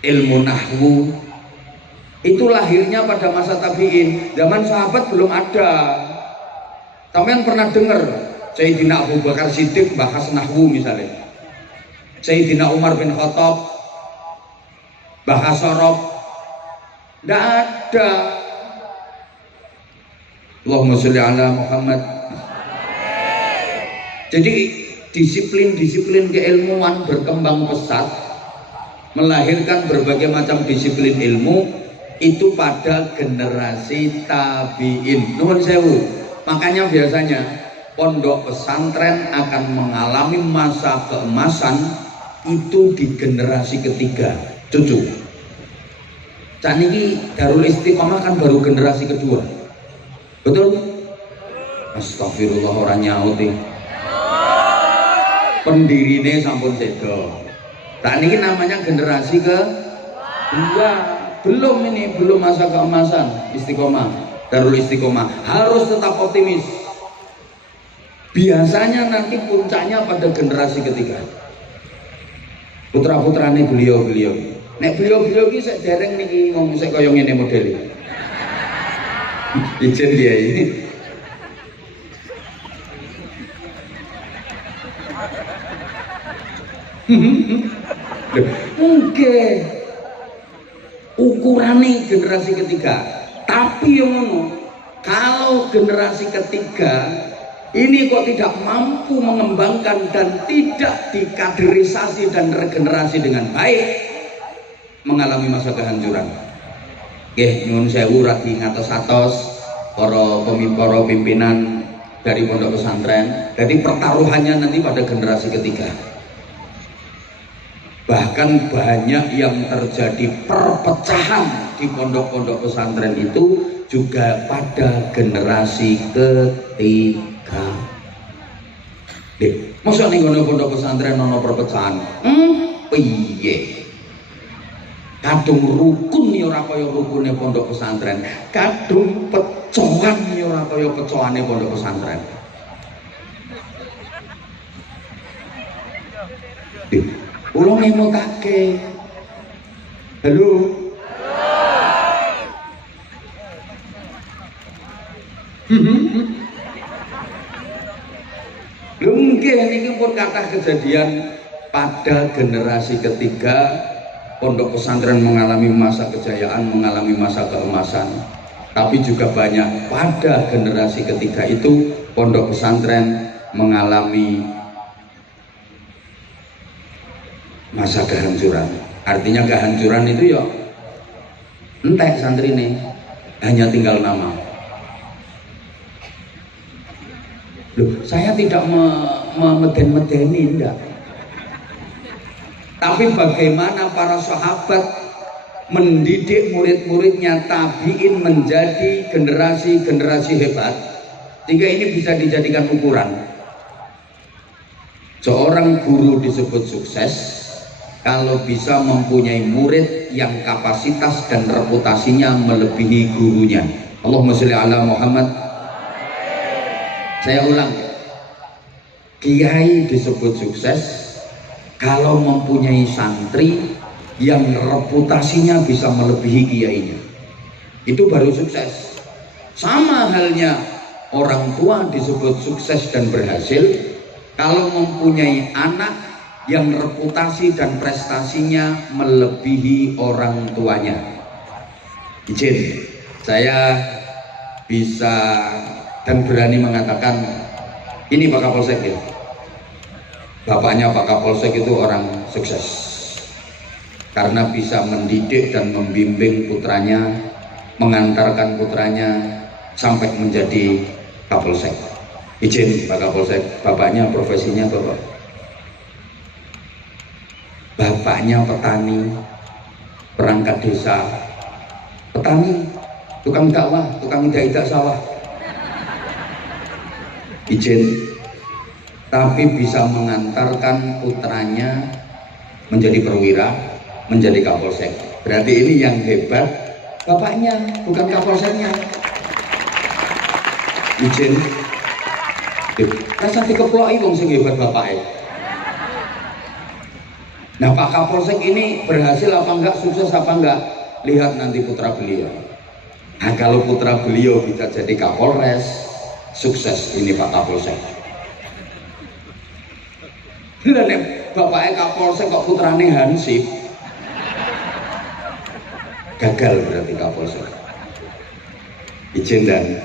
ilmu nahwu, itu lahirnya pada masa tabi'in. Zaman sahabat belum ada. Sampeyan pernah dengar Sayyidina Abu Bakar Siddiq bahas nahwu misalnya, Sayyidina Umar bin Khattab bahas sorob? Tidak ada. Allahumma sholli ala Muhammad. Jadi disiplin keilmuan berkembang pesat, melahirkan berbagai macam disiplin ilmu itu pada generasi tabi'in. Nuwun sewu. Makanya biasanya pondok pesantren akan mengalami masa keemasan itu di generasi ketiga, cucu. Saat ini Darul Istiqomah kan baru generasi kedua, betul? Astagfirullah, orang nyaut nih. Pendirine sampun sedo. Saat ini namanya generasi kedua, belum masa keemasan Istiqomah, Darul Istiqomah. Harus tetap optimis. Biasanya nanti puncaknya pada generasi ketiga. Putra-putrane beliau. Nek beliau iki sik dereng niki ngomong sik kaya ngene modele. Ijen dia ini. Mungkin ukurane generasi ketiga. Tapi yang ngono, kalau generasi ketiga ini kok tidak mampu mengembangkan dan tidak dikaderisasi dan regenerasi dengan baik, mengalami masa kehancuran. Nggih, nyuwun sewu radi ngatos-atos para pimpinan dari pondok pesantren. Jadi pertaruhannya nanti pada generasi ketiga. Bahkan banyak yang terjadi perpecahan di pondok-pondok pesantren itu juga pada generasi ketiga. Masa nih pondok pesantren ono perpecahan? Piye? Kadung rukun ya ora kaya rukune pondok pesantren, kadung pecohan ya ora kaya pecohane pondok pesantren. Kula ngemotake. Halo. Mungkin ini pun kata kejadian pada generasi ketiga pondok pesantren mengalami masa kejayaan, mengalami masa keemasan. tapi juga banyak pada generasi ketiga itu pondok pesantren mengalami masa kehancuran. Artinya kehancuran itu ya entek santri ini hanya tinggal nama. Loh, saya tidak memeden-medeni, enggak. Tapi bagaimana para sahabat mendidik murid-muridnya tabi'in menjadi generasi-generasi hebat, sehingga ini bisa dijadikan ukuran. Seorang guru disebut sukses kalau bisa mempunyai murid yang kapasitas dan reputasinya melebihi gurunya. Allahumma sholli ala Muhammad. Saya ulang, kiai disebut sukses kalau mempunyai santri yang reputasinya bisa melebihi kiainya. Itu baru sukses. Sama halnya orang tua disebut sukses dan berhasil kalau mempunyai anak yang reputasi dan prestasinya melebihi orang tuanya. Izin, saya bisa dan berani mengatakan ini Pak Kapolsek ya. Bapaknya Pak Kapolsek itu orang sukses karena bisa mendidik dan membimbing putranya, mengantarkan putranya sampai menjadi Kapolsek. Izin Pak Kapolsek, bapaknya profesinya Bapak? Bapaknya petani, perangkat desa, petani, tukang dakwah, tukang idak-idak sawah. Izin, tapi bisa mengantarkan putranya menjadi perwira, menjadi Kapolsek. Berarti ini yang hebat bapaknya, bukan Kapolseknya. Izin, rasa dikeploki wong sing hebat bapaknya. Nah, Pak Kapolsek ini berhasil apa enggak, sukses apa enggak, lihat nanti putra beliau. Nah, kalau putra beliau bisa jadi Kapolres, sukses ini Pak Kapolsek. Lah nek bapaknya Kapolsek kok putrane Hansip, gagal berarti Kapolsek. Izin dan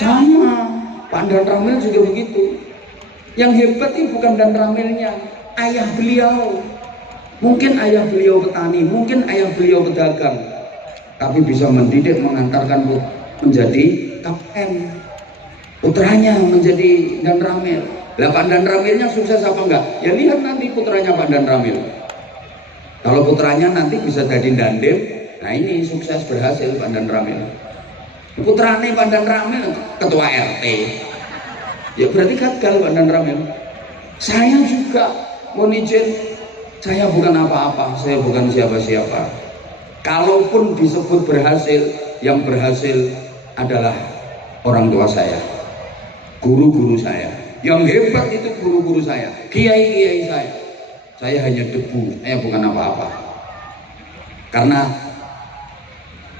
sama Pak Dan Ramil juga begitu. Yang hebat ini bukan Dan Ramilnya, ayah beliau. Mungkin ayah beliau petani, mungkin ayah beliau pedagang, tapi bisa mendidik, mengantarkan menjadi kapten. Putranya menjadi Dan Ramil. Lah Pak Dan Ramilnya sukses apa enggak? Ya lihat nanti putranya Pak Dan Ramil. Kalau putranya nanti bisa jadi Dandim, nah ini sukses berhasil Pak Dan Ramil. Putranya Pak Dan Ramil ketua RT, ya berarti gagal Pak Dan Ramil. Saya juga mohon izin, saya bukan apa-apa, saya bukan siapa-siapa. Kalaupun disebut berhasil, yang berhasil adalah orang tua saya, guru-guru saya. Yang hebat itu guru-guru saya, kiai-kiai saya. Saya hanya debu, saya bukan apa-apa. Karena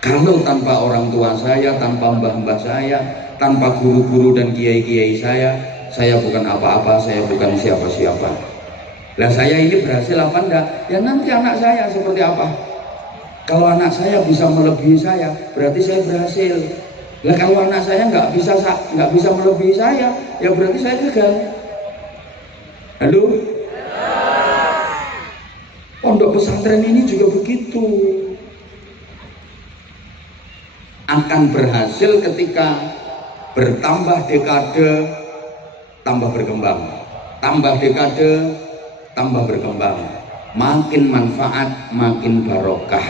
kalau tanpa orang tua saya, tanpa mbah-mbah saya, tanpa guru-guru dan kiai-kiai saya bukan apa-apa, saya bukan siapa-siapa. Lah saya ini berhasil apa enggak? Ya nanti anak saya seperti apa? Kalau anak saya bisa melebihi saya, berarti saya berhasil. Lah kalau anak saya nggak bisa melebihi saya, ya berarti saya gagal. Halo? Pondok pesantren ini juga begitu. Akan berhasil ketika bertambah dekade tambah berkembang, tambah dekade tambah berkembang, makin manfaat, makin barokah.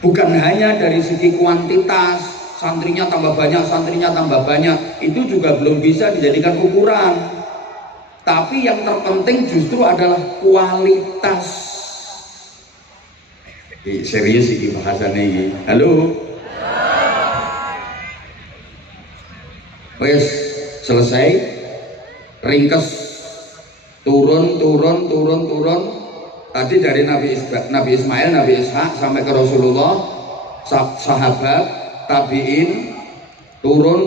Bukan hanya dari segi kuantitas, santrinya tambah banyak, itu juga belum bisa dijadikan ukuran. Tapi yang terpenting justru adalah kualitas. Serius ini bahasannya ini. Halo? Wes selesai, ringkes, turun. Tadi dari Nabi Ismail, Nabi Ishak sampai ke Rasulullah, sahabat, tabiin, turun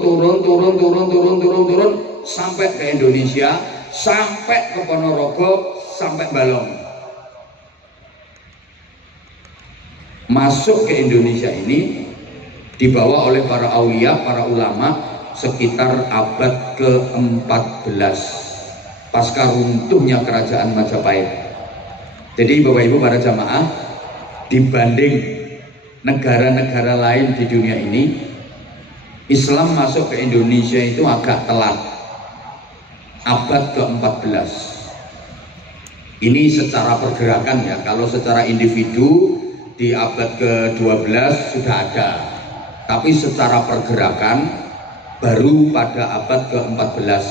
sampai ke Indonesia, sampai ke Ponorogo, sampai Balong. masuk ke Indonesia ini dibawa oleh para aulia, para ulama sekitar abad ke-14 pasca runtuhnya kerajaan Majapahit. Jadi Bapak Ibu para jamaah, dibanding negara-negara lain di dunia ini, Islam masuk ke Indonesia itu agak telat, abad ke-14. Ini secara pergerakan ya, kalau secara individu di abad ke-12 sudah ada, tapi secara pergerakan baru pada abad ke-14.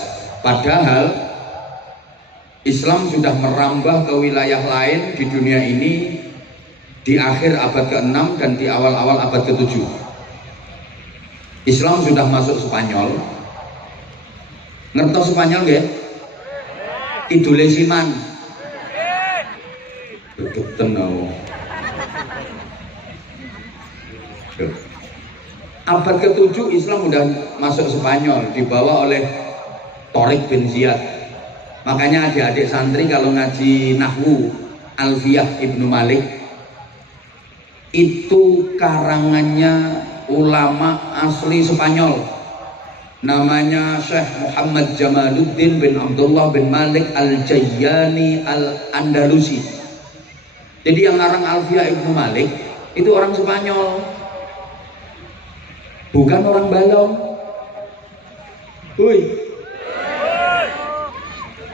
Padahal Islam sudah merambah ke wilayah lain di dunia ini di akhir abad ke-6 dan di awal-awal abad ke-7. Islam sudah masuk Spanyol. Ngertos Spanyol nggih? Kidule Siman. Betul. Abad ke-7 Islam sudah masuk Spanyol, dibawa oleh Tariq bin Ziyad. Makanya adik-adik santri kalau ngaji Nahwu Alfiyah Ibnu Malik, itu karangannya ulama asli Spanyol, namanya Syekh Muhammad Jamaluddin bin Abdullah bin Malik Al-Jayyani Al-Andalusi. Jadi yang ngarang Alfiyah Ibnu Malik itu orang Spanyol, bukan orang Balong. Hui.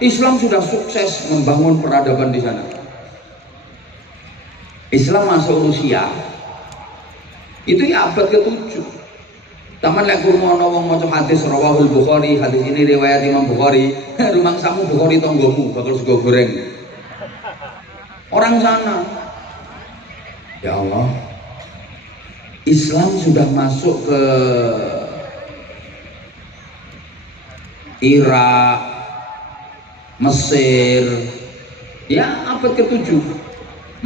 Islam sudah sukses membangun peradaban di sana. Islam masuk Rusia itu ya abad ke-7. Taman lek kurmono wong maca hadis rawahul Bukhari, hadis ini riwayat Imam Bukhari, rumangsamu Bukhari tonggomu bakal sego goreng. Orang sana. Ya Allah. Islam sudah masuk ke Irak, Mesir, ya abad ke-7,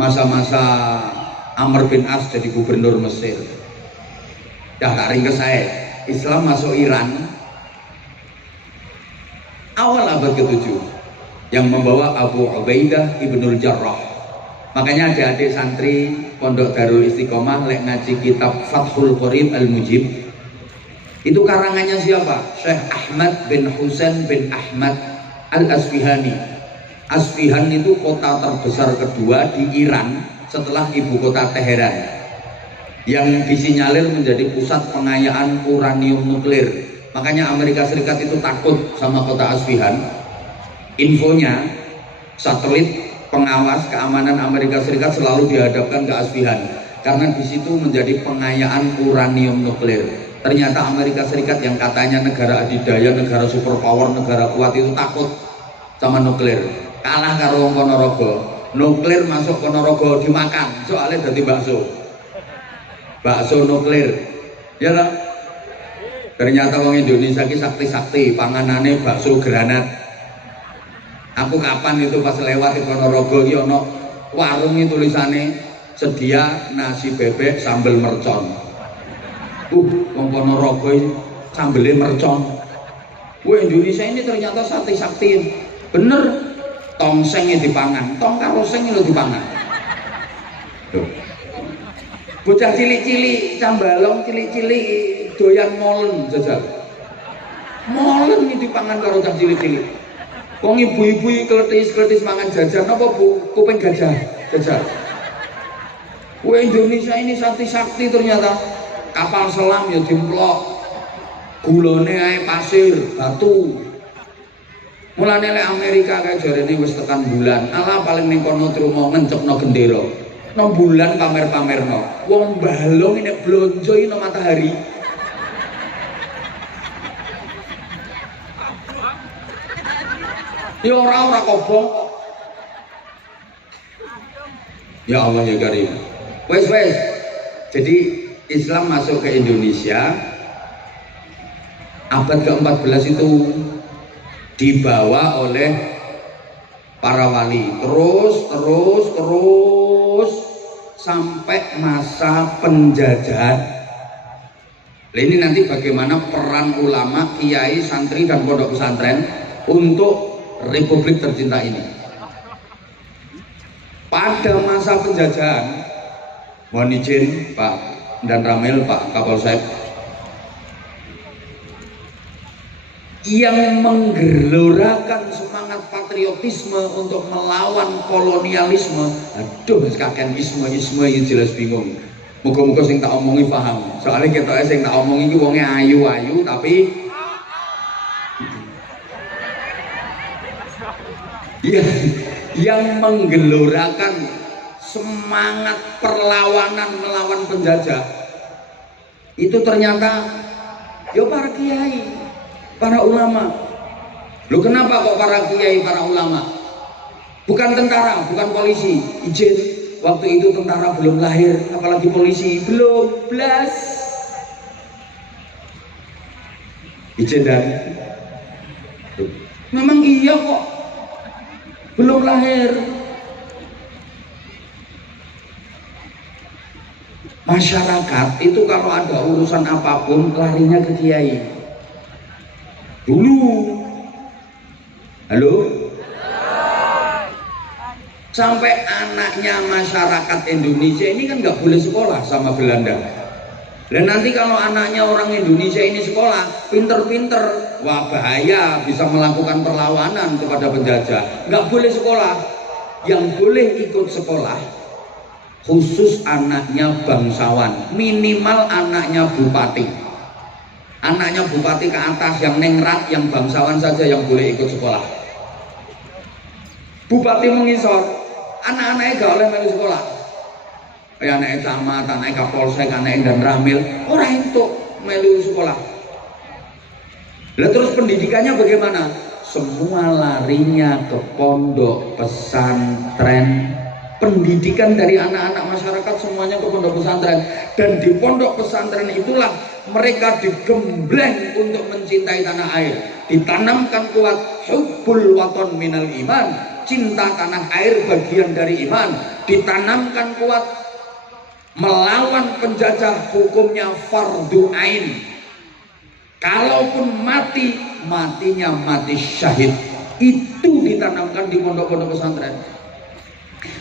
masa-masa Amr bin As jadi gubernur Mesir. Ya gak ringkes saya, Islam masuk Iran awal abad ke-7 yang membawa Abu Ubaidah Ibnul Jarrah. Makanya adik-adik santri Pondok Darul Istiqomah lek ngaji kitab Fathul Qorib Al-Mujib, itu karangannya siapa? Syekh Ahmad bin Husain bin Ahmad Al-Asfihani. Asfihan itu kota terbesar kedua di Iran setelah ibu kota Teheran, yang disinyalir menjadi pusat pengayaan uranium nuklir. Makanya Amerika Serikat itu takut sama kota Asfihan. Infonya, satelit pengawas keamanan Amerika Serikat selalu dihadapkan ke Asfihan karena di situ menjadi pengayaan uranium nuklir. Ternyata Amerika Serikat yang katanya negara adidaya, negara superpower, negara kuat itu takut sama nuklir. Kalah karo wong Ponorogo. Nuklir masuk Ponorogo dimakan, soalnya dadi bakso. Bakso nuklir. Ya lah. Ternyata wong Indonesia ki sakti-sakti, panganane bakso granat. Aku kapan itu pas lewat di Ponorogo ki ono warung itu tulisane sedia nasi bebek sambal mercon. Wong Ponorogo sambelnya mercon. Wah, Indonesia ini ternyata sakti-sakti. Bener, tongsengnya dipangan, tong karo seng itu dipangan. Tuh. Bocah cilik-cilik, cambalong cilik-cilik doyan molen jajal. Molen ini dipangan karo bocah cilik-cilik. Wong ibu-ibu kletis-kletis mangan jajan apa Bu? Kuping gajah jajal. Wah, Indonesia ini sakti-sakti ternyata. Kapal selam ya dimplok, gulone ae pasir, batu. Mulane lek Amerika kae jarene wis tekan bulan, ala paling ning kono trimo ngencepno gendera. Nang bulan pamer-pamerno. Wong balong nek blonjo iki nang matahari. Ya ora kobong. Ya Allah ya Karim. Wes. Jadi Islam masuk ke Indonesia abad ke-14 itu dibawa oleh para wali terus sampai masa penjajahan. Nah, ini nanti bagaimana peran ulama, kiai, santri dan pondok pesantren untuk Republik tercinta ini. Pada masa penjajahan Mohon izin Pak dan Ramil, Pak Kapolsek, yang menggelorakan semangat patriotisme untuk melawan kolonialisme. Aduh, kakek isme ini jelas bingung. Muga-muga sing tak omongi paham. Soalnya kita sing tak omongi iki wonge ayu-ayu tapi yang menggelorakan semangat perlawanan melawan penjajah itu ternyata ya para kiai, para ulama. Loh, kenapa kok para kiai, para ulama? Bukan tentara, bukan polisi. Izin, waktu itu tentara belum lahir, apalagi polisi belum belas. Izin dan memang iya kok, belum lahir. Masyarakat itu kalau ada urusan apapun larinya ke kiai. Dulu, halo, sampai anaknya masyarakat Indonesia ini kan nggak boleh sekolah sama Belanda. Dan nanti kalau anaknya orang Indonesia ini sekolah, pinter-pinter, wah bahaya, bisa melakukan perlawanan kepada penjajah. Nggak boleh sekolah. Yang boleh ikut sekolah khusus anaknya bangsawan, minimal anaknya bupati. Anaknya bupati ke atas, yang nengrat, yang bangsawan saja yang boleh ikut sekolah. Bupati mengisor, anak-anaknya gak oleh melu sekolah. Kayak anaknya camat, anaknya kapolsek, anaknya dan ramil, orang itu melu sekolah. Lah terus pendidikannya bagaimana? Semua larinya ke pondok pesantren. Pendidikan dari anak-anak masyarakat semuanya ke pondok pesantren, dan di pondok pesantren itulah mereka digembleng untuk mencintai tanah air, ditanamkan kuat hubbul waton minal iman, cinta tanah air bagian dari iman, ditanamkan kuat melawan penjajah hukumnya fardu ain, kalaupun mati, matinya mati syahid. Itu ditanamkan di pondok-pondok pesantren.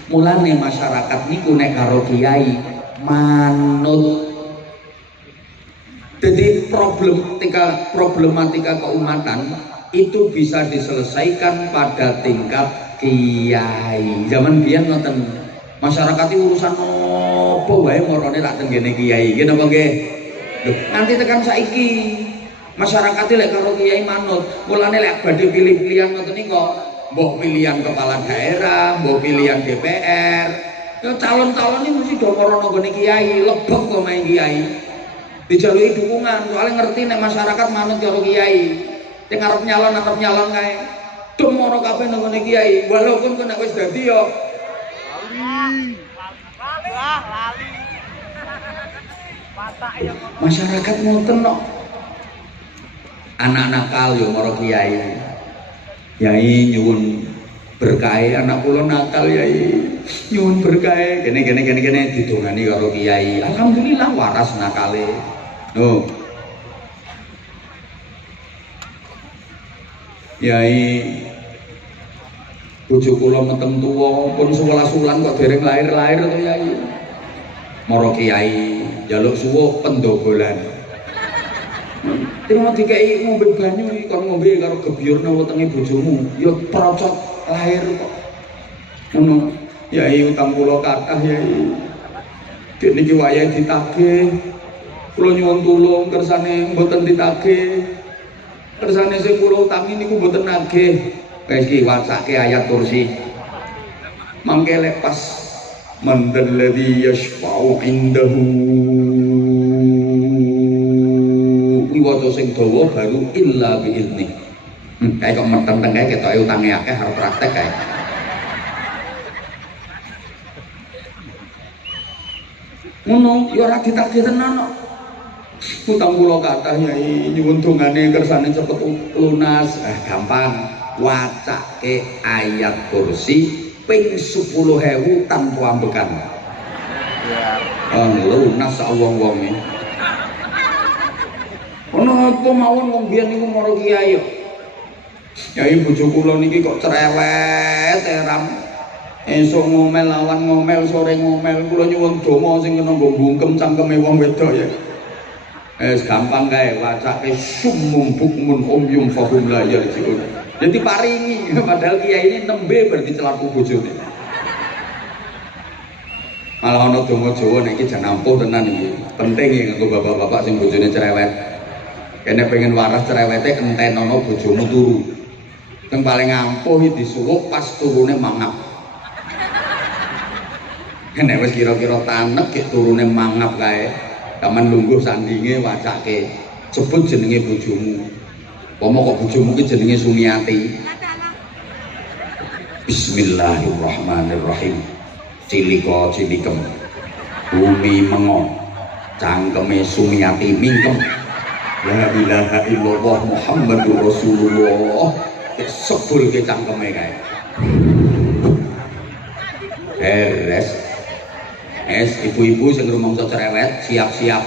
Mulane masyarakat niku nek karo kiai manut. Jadi problematika keumatan itu bisa diselesaikan pada tingkat kiai. Zaman biyen ngoten, masyarakat itu urusan opo wae morone tak tenggene kiai. Nggih napa nggih? Lho, nanti tekan saiki masyarakat lek karo kiai manut. Mulane lek badhe pilih-pilihan ngoten niku, mbok pilihan kepala daerah, mbok pilihan DPR, ya calon-calon ini mesti do morono nggone kiai, lebek kok main kiai. Dijaluki dukungan, soalnya ngerti nek masyarakat manut karo kiai. Sing arep nyalon kae. Do moro kabeh nang nggone kiai, walaupun kok nek wis dadi yo lali. Masyarakat ngoten kok. Anak nakal yo moro kiai. Yai nyuwun berkah, anak kula nakal yai, nyuwun berkah, kene didongani karo kiai. Alhamdulillah waras nakale. No. Yai bojo kula meteng tuwa pun 11 wulan kok dereng lahir-lahir to yai. Mara kiai njaluk suwuh pendobolan. Terima dikai ngombe banyu kon ngombe karo gebyur nang wetenge bojomu, ya procot lahir kok. Ngono. Yai utang kula kathah yai. Dek niki wayahe ditagih. Kula nyuwun tulung kersane mboten ditagih. Kersane sing kula utangi niku mboten nagih. Guys iki wacake ayat kursi. Mangke lek pas mandalladzi yashfa'u indahu waca sing dawa baru illa biizni. Kayak kok meteng-teng kae ketoke utange akeh arep praktek kae. Ngono ya ora ditagih tenan kok. Utang kula kathah yai, nyuwun dongane kersane cepet lunas. Gampang. Wacake ayat kursi ping 10.000 tanpa ambekan. Lunas sak wong-wonge. Ono apa mawon wong biyen niku mara kiai yo. Yai bojo kula niki kok cerewet eram. Esuk ngomel lawan ngomel, sore ngomel, kula nyuwun donga sing kena nggo bungkem cangkeme wong wedok ya. Gampang kae wacake summum bukmun umyum fahum la yarjiun. Jadi paringi padahal kiai ini nembe berarti celaku bojone. Malah ana donga Jawa nek iki jan ampuh tenan iki. Penting ya nggo bapak-bapak sing bojone cerewet. Kene pengen waras cerewete entenono bojomu turu. Sing paling ampuh iki disuwuk pas turune mangap. Nek wis kira-kira tanek gek turune mangap kae, taman lungguh sandinge wacake sebut jenenge bojomu. Pomo kok bojomu ki jenenge Sumiati. Bismillahirrahmanirrahim. Cilika cilikem. Bumi mengo. Cangkeme Sumiati mingkem. La ilaha illallah Muhammadur Rasulullah. Sebul ke cangkeme kae. Beres. Ibu-ibu sing rumangsa cerewet siap-siap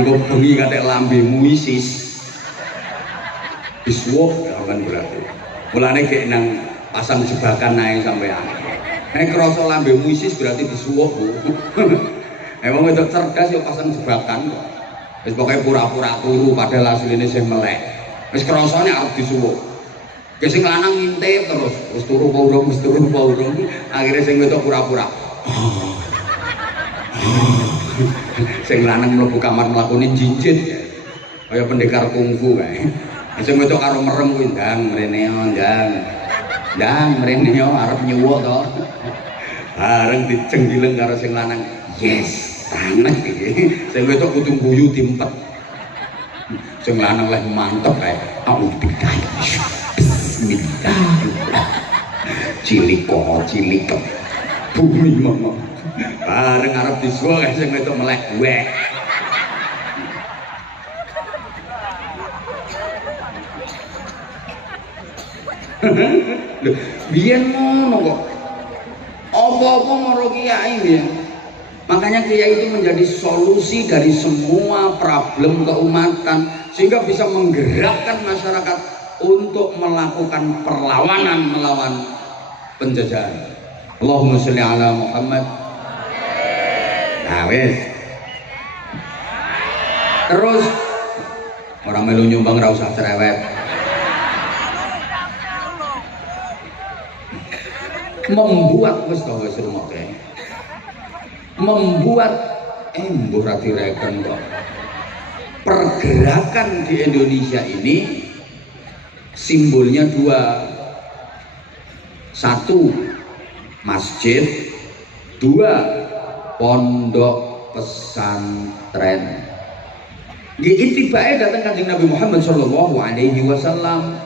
engko bengi katek lambemu isis iswok kan berarti mulane gek nang pasang jebakan nae sampean nek krasa lambemu isis berarti disuwok Bu. Wong wedok cerdas yo pasang jebakan kok wis pokoke pura-pura turu padahal asline sing melek wis krasane arep disuwok ge sing lanang ngintip terus wis turu apa urung akhirnya sing wedok pura-pura sing lanang mlebu kamar mlakune jinjit kaya pendekar kungfu kae. Sing wedok karo merem kuwi ndang mrene ndang mrene arep nyuwuk to. Bareng dicenggileng karo sing lanang. Yes, tanek iki. Sing wedok kudu guyu diempet. Sing lanang leh mantep kae. Bismillah. Cilika. Bumi mama. Bareng arep disuwuk kae sing wedok melek wek. Lho, biyen ngono kok. Apa-apa maro kiai biyen. Makanya kiai itu menjadi solusi dari semua problem keumatan sehingga bisa menggerakkan masyarakat untuk melakukan perlawanan melawan penjajahan. Allahumma sholli ala Muhammad. Nah wis. Terus orang melu nyumbang ra usah cerewet. Membuat wis to wis rumoke. Membuat mbuh ra direken kok. Pergerakan di Indonesia ini simbolnya dua. Satu, masjid. Dua, pondok pesantren. Nggih bae datang Kanjeng Nabi Muhammad sallallahu alaihi wasallam.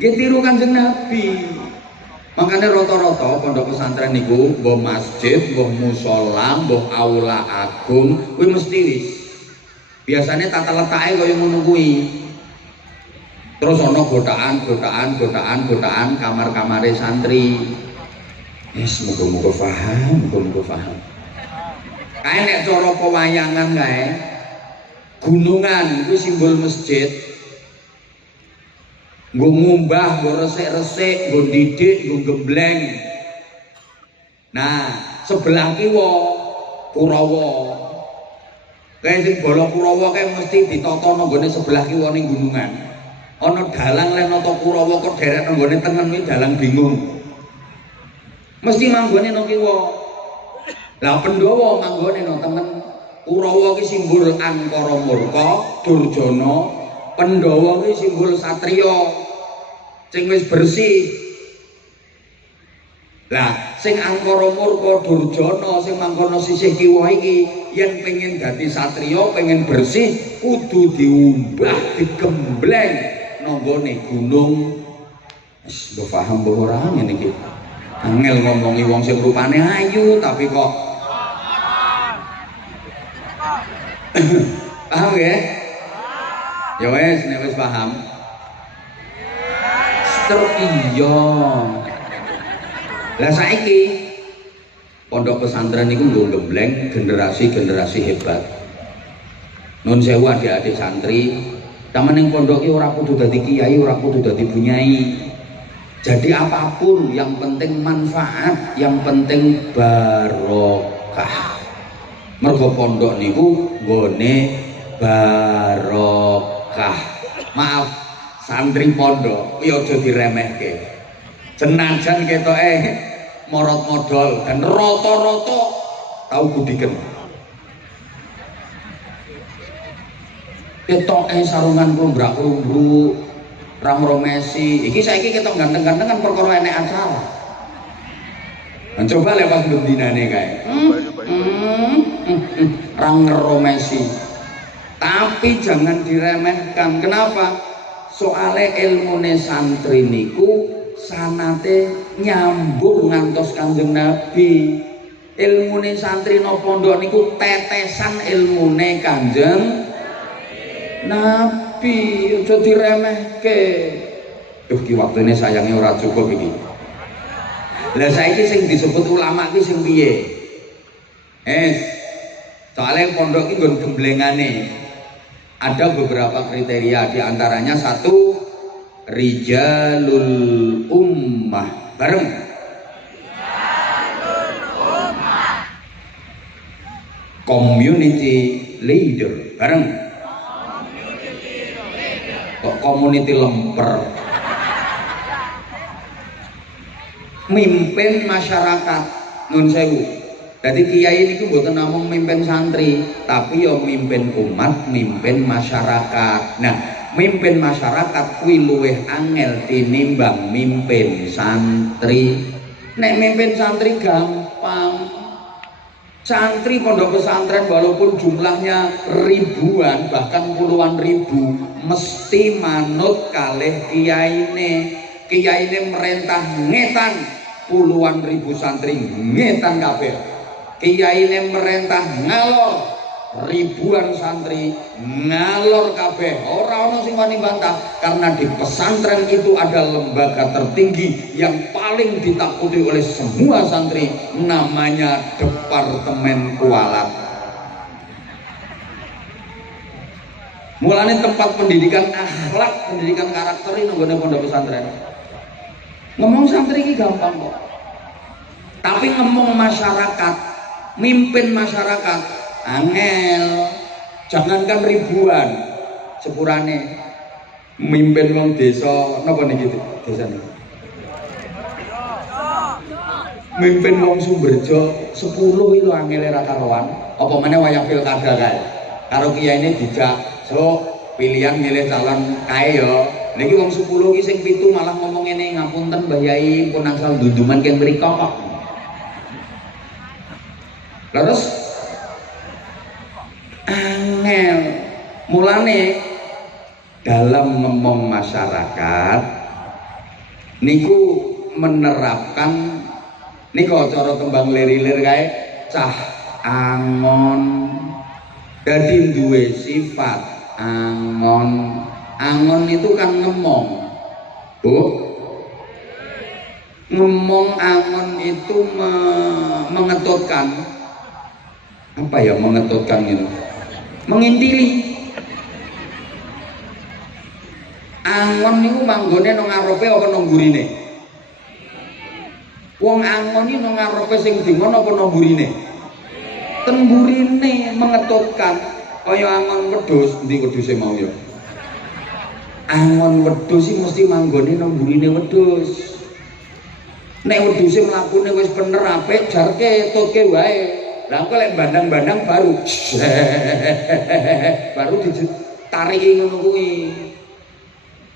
Nggih tiru Kanjeng Nabi. Makanya rata-rata pondok pesantren niku mbah masjid, mbah musala, mbah aula agung kuwi mesti wis. Biasanya tata letake kaya ngono kuwi. Terus ana godaan kamar-kamare santri. Yes, muga-muga paham. Kae nek cara pewayangan kae gunungan kuwi simbol masjid. Nggo ngumbah, nggo resik-resik, nggo didik, nggo gembleng. Nah, sebelah kiwa Kurawa. Kae sing bala Kurawa kae mesti ditata nang gone sebelah kiwa ning gunungan. Ana dalang lan nata Kurawa kok derek nang gone tengen iki dalang bingung. Mesti manggone nang kiwa. Lah Pandhawa manggone nang tengen. Kurawa ki simbol angkara murka, Durjana. Pandhawa ki simbol satriya sing wis bersih. Lah sing angkara murka Durjana sing mangkono sisih kiwa iki yen pengen dadi satriya, pengen bersih kudu diumbah, digembleng nanggone gunung. Wis mbok paham mbok ora ngene iki. Angel ngomongi wong sing rupane ayu tapi kok paham ya? Ya wes, nek wis paham. Iya. Lah saiki pondok pesantren niku nggo gembleng generasi-generasi hebat. Nun sewu adik-adik santri, taman ning pondok iki ora kudu dadi kiai, ora kudu dadi bunyai. Jadi apapun yang penting manfaat, yang penting barokah. Mergo pondok niku nggone barokah. Maaf, santri pondok ya aja diremehke. Senajan ketoke morot modal dan rata-rata tau budiken. Ketoke sarungan klumbrak-klumbruk, ramromesi. Iki saiki ketok ganteng-gantengan perkara enek acara. Nah, coba lek pas bendinane kae. Ramromesi. Tapi jangan diremehkan. Kenapa? Soale ilmune santri niku sanate nyambung ngantos Kanjeng Nabi. Ilmune santri no pondok niku tetesan ilmune Kanjeng Nabi. Aja diremehke. Ki waktune sayange ora cukup iki. Lah saiki sing disebut ulama ki sing piye? Soalnya pondok iki nggon gemblengane. Ada beberapa kriteria, diantaranya satu, rijalul ummah. Bareng. Community leader. Bareng. Kok community lemper? Mimpin masyarakat. Nun sewu. Jadi kiai ini bukan namung mimpin santri, tapi yo mimpin umat, mimpin masyarakat. Nah, mimpin masyarakat kuwi luwih angel tinimbang mimpin santri. Nek mimpin santri gampang. Santri pondok pesantren walaupun jumlahnya ribuan bahkan puluhan ribu, mesti manut kalih kiyaine. Kiyaine merentah ngetan puluhan ribu santri ngetan kabeh. Kiyaine merentah ngalor ribuan santri ngalor kabeh, ora ono sing wani bantah karena di pesantren itu ada lembaga tertinggi yang paling ditakuti oleh semua santri, namanya Departemen Kualat. Mulane tempat pendidikan akhlak, pendidikan karakter ini nggone pondok pesantren. Ngomong santri ini gampang kok, tapi ngomong masyarakat, mimpin masyarakat angel. Jangankan ribuan, sepurane mimpin wong desa napa niki desane, mimpin wong Sumberjo 10 itu angele ra karuan. Apa meneh wayah pilkada kae karo kiyaine dijak, "So, pilihan milih calon kae yo." Niki wong 10 iki sing 7 malah ngomong ngene, "Ngapunten Mbah Yai, pun angsal dunduman keng mriko kok." Terus angel. Mulane dalam ngomong masyarakat niku menerapkan niku cara tembang lir-lir kae cah angon. Dadi duwe sifat angon. Angon itu kan ngomong. Ngomong angon itu mengetutkan. Apa ya mengetutkan itu? Mengintili. Angon niku manggone nang ngarepe apa nang gurine? Wong angon iki nang ngarepe sing dingon apa nang gurine? Ten gurine mengetutkan. Kaya angon wedhus, endi wedhuse mau ya? Angon wedhus iki mesti manggone nang gurine wedhus. Nek wedhuse mlakune wis bener apik, jarke tutke wae. Lah kok lek bandang-bandang baru ditariki ngono kuwi.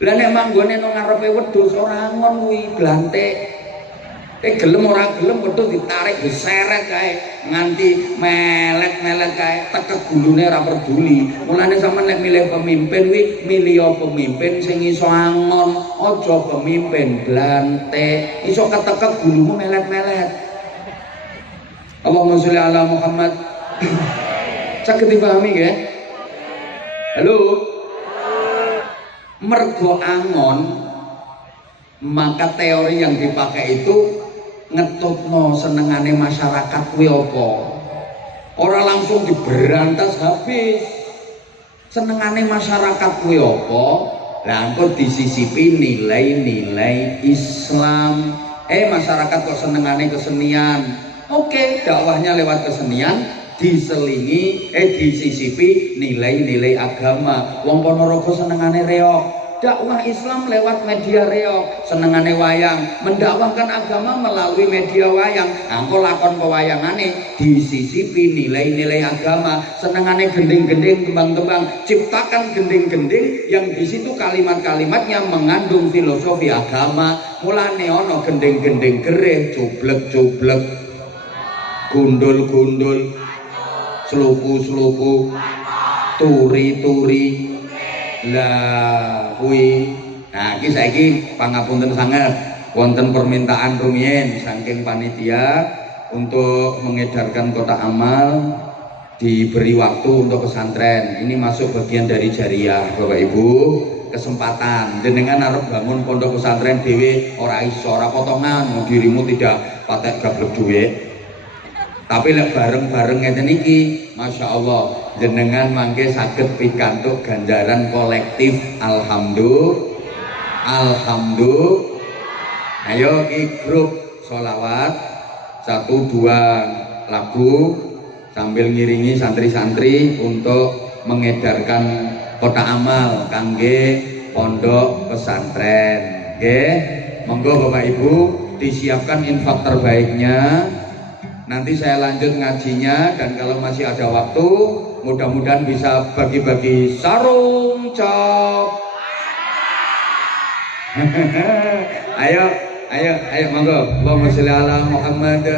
Lah nek manggone nang ngarepe wedhus ora ngon kuwi blantik. Gelem ora gelem wedhus ditarik diseret kae nganti melet-melet kae tekek gulune ora peduli. Mulane sampean nek milih pemimpin kuwi milih pemimpin sing iso angon, aja pemimpin blantik. Iso ketekek gulumu melet-melet. Allahumma sholli ala Muhammad. Saged dipahami nggih? Halo. Mergo angon, maka teori yang dipakai itu ngetutno senengane masyarakat kuwi apa? Ora langsung diberantas habis. Senengane masyarakat kuwi apa? Lah engko disisipi nilai-nilai Islam. Masyarakat kok senengane kesenian. Oke, dakwahnya lewat kesenian, diselingi disisipi nilai-nilai agama. Wong Ponorogo senengane reog, dakwah Islam lewat media reog. Senengane wayang, mendakwahkan agama melalui media wayang. Angko lakon pewayangane disisipi nilai-nilai agama. Senengane gending-gending, tembang-tembang, ciptakan gending-gending yang di situ kalimat-kalimatnya mengandung filosofi agama. Mulane ono gending-gending gereh, cublek-cublek, gundul-gundul, slupu-slupu, turi-turi. Lah kuwi nah iki saiki pangapunten sanget wonten permintaan rumiyin saking panitia untuk mengedarkan kotak amal, diberi waktu untuk pesantren. Ini masuk bagian dari jariah Bapak Ibu. Kesempatan jenengan arep bangun pondok pesantren dhewe ora iso, ora potongan, dirimu tidak patek gablek duit. Tapi lek bareng-bareng ngeten iki, Masya Allah, jenengan mangke saged pikantuk ganjaran kolektif. Alhamdulillah. Ayo iki grup sholawat 1-2 lagu sambil ngiringi santri-santri untuk mengedarkan kotak amal kangge pondok pesantren. Nggih, monggo Bapak Ibu disiapkan infak terbaiknya. Nanti saya lanjut ngajinya, dan kalau masih ada waktu mudah-mudahan bisa bagi-bagi sarung cok. ayo monggo. Allahumma sholli ala Muhammad.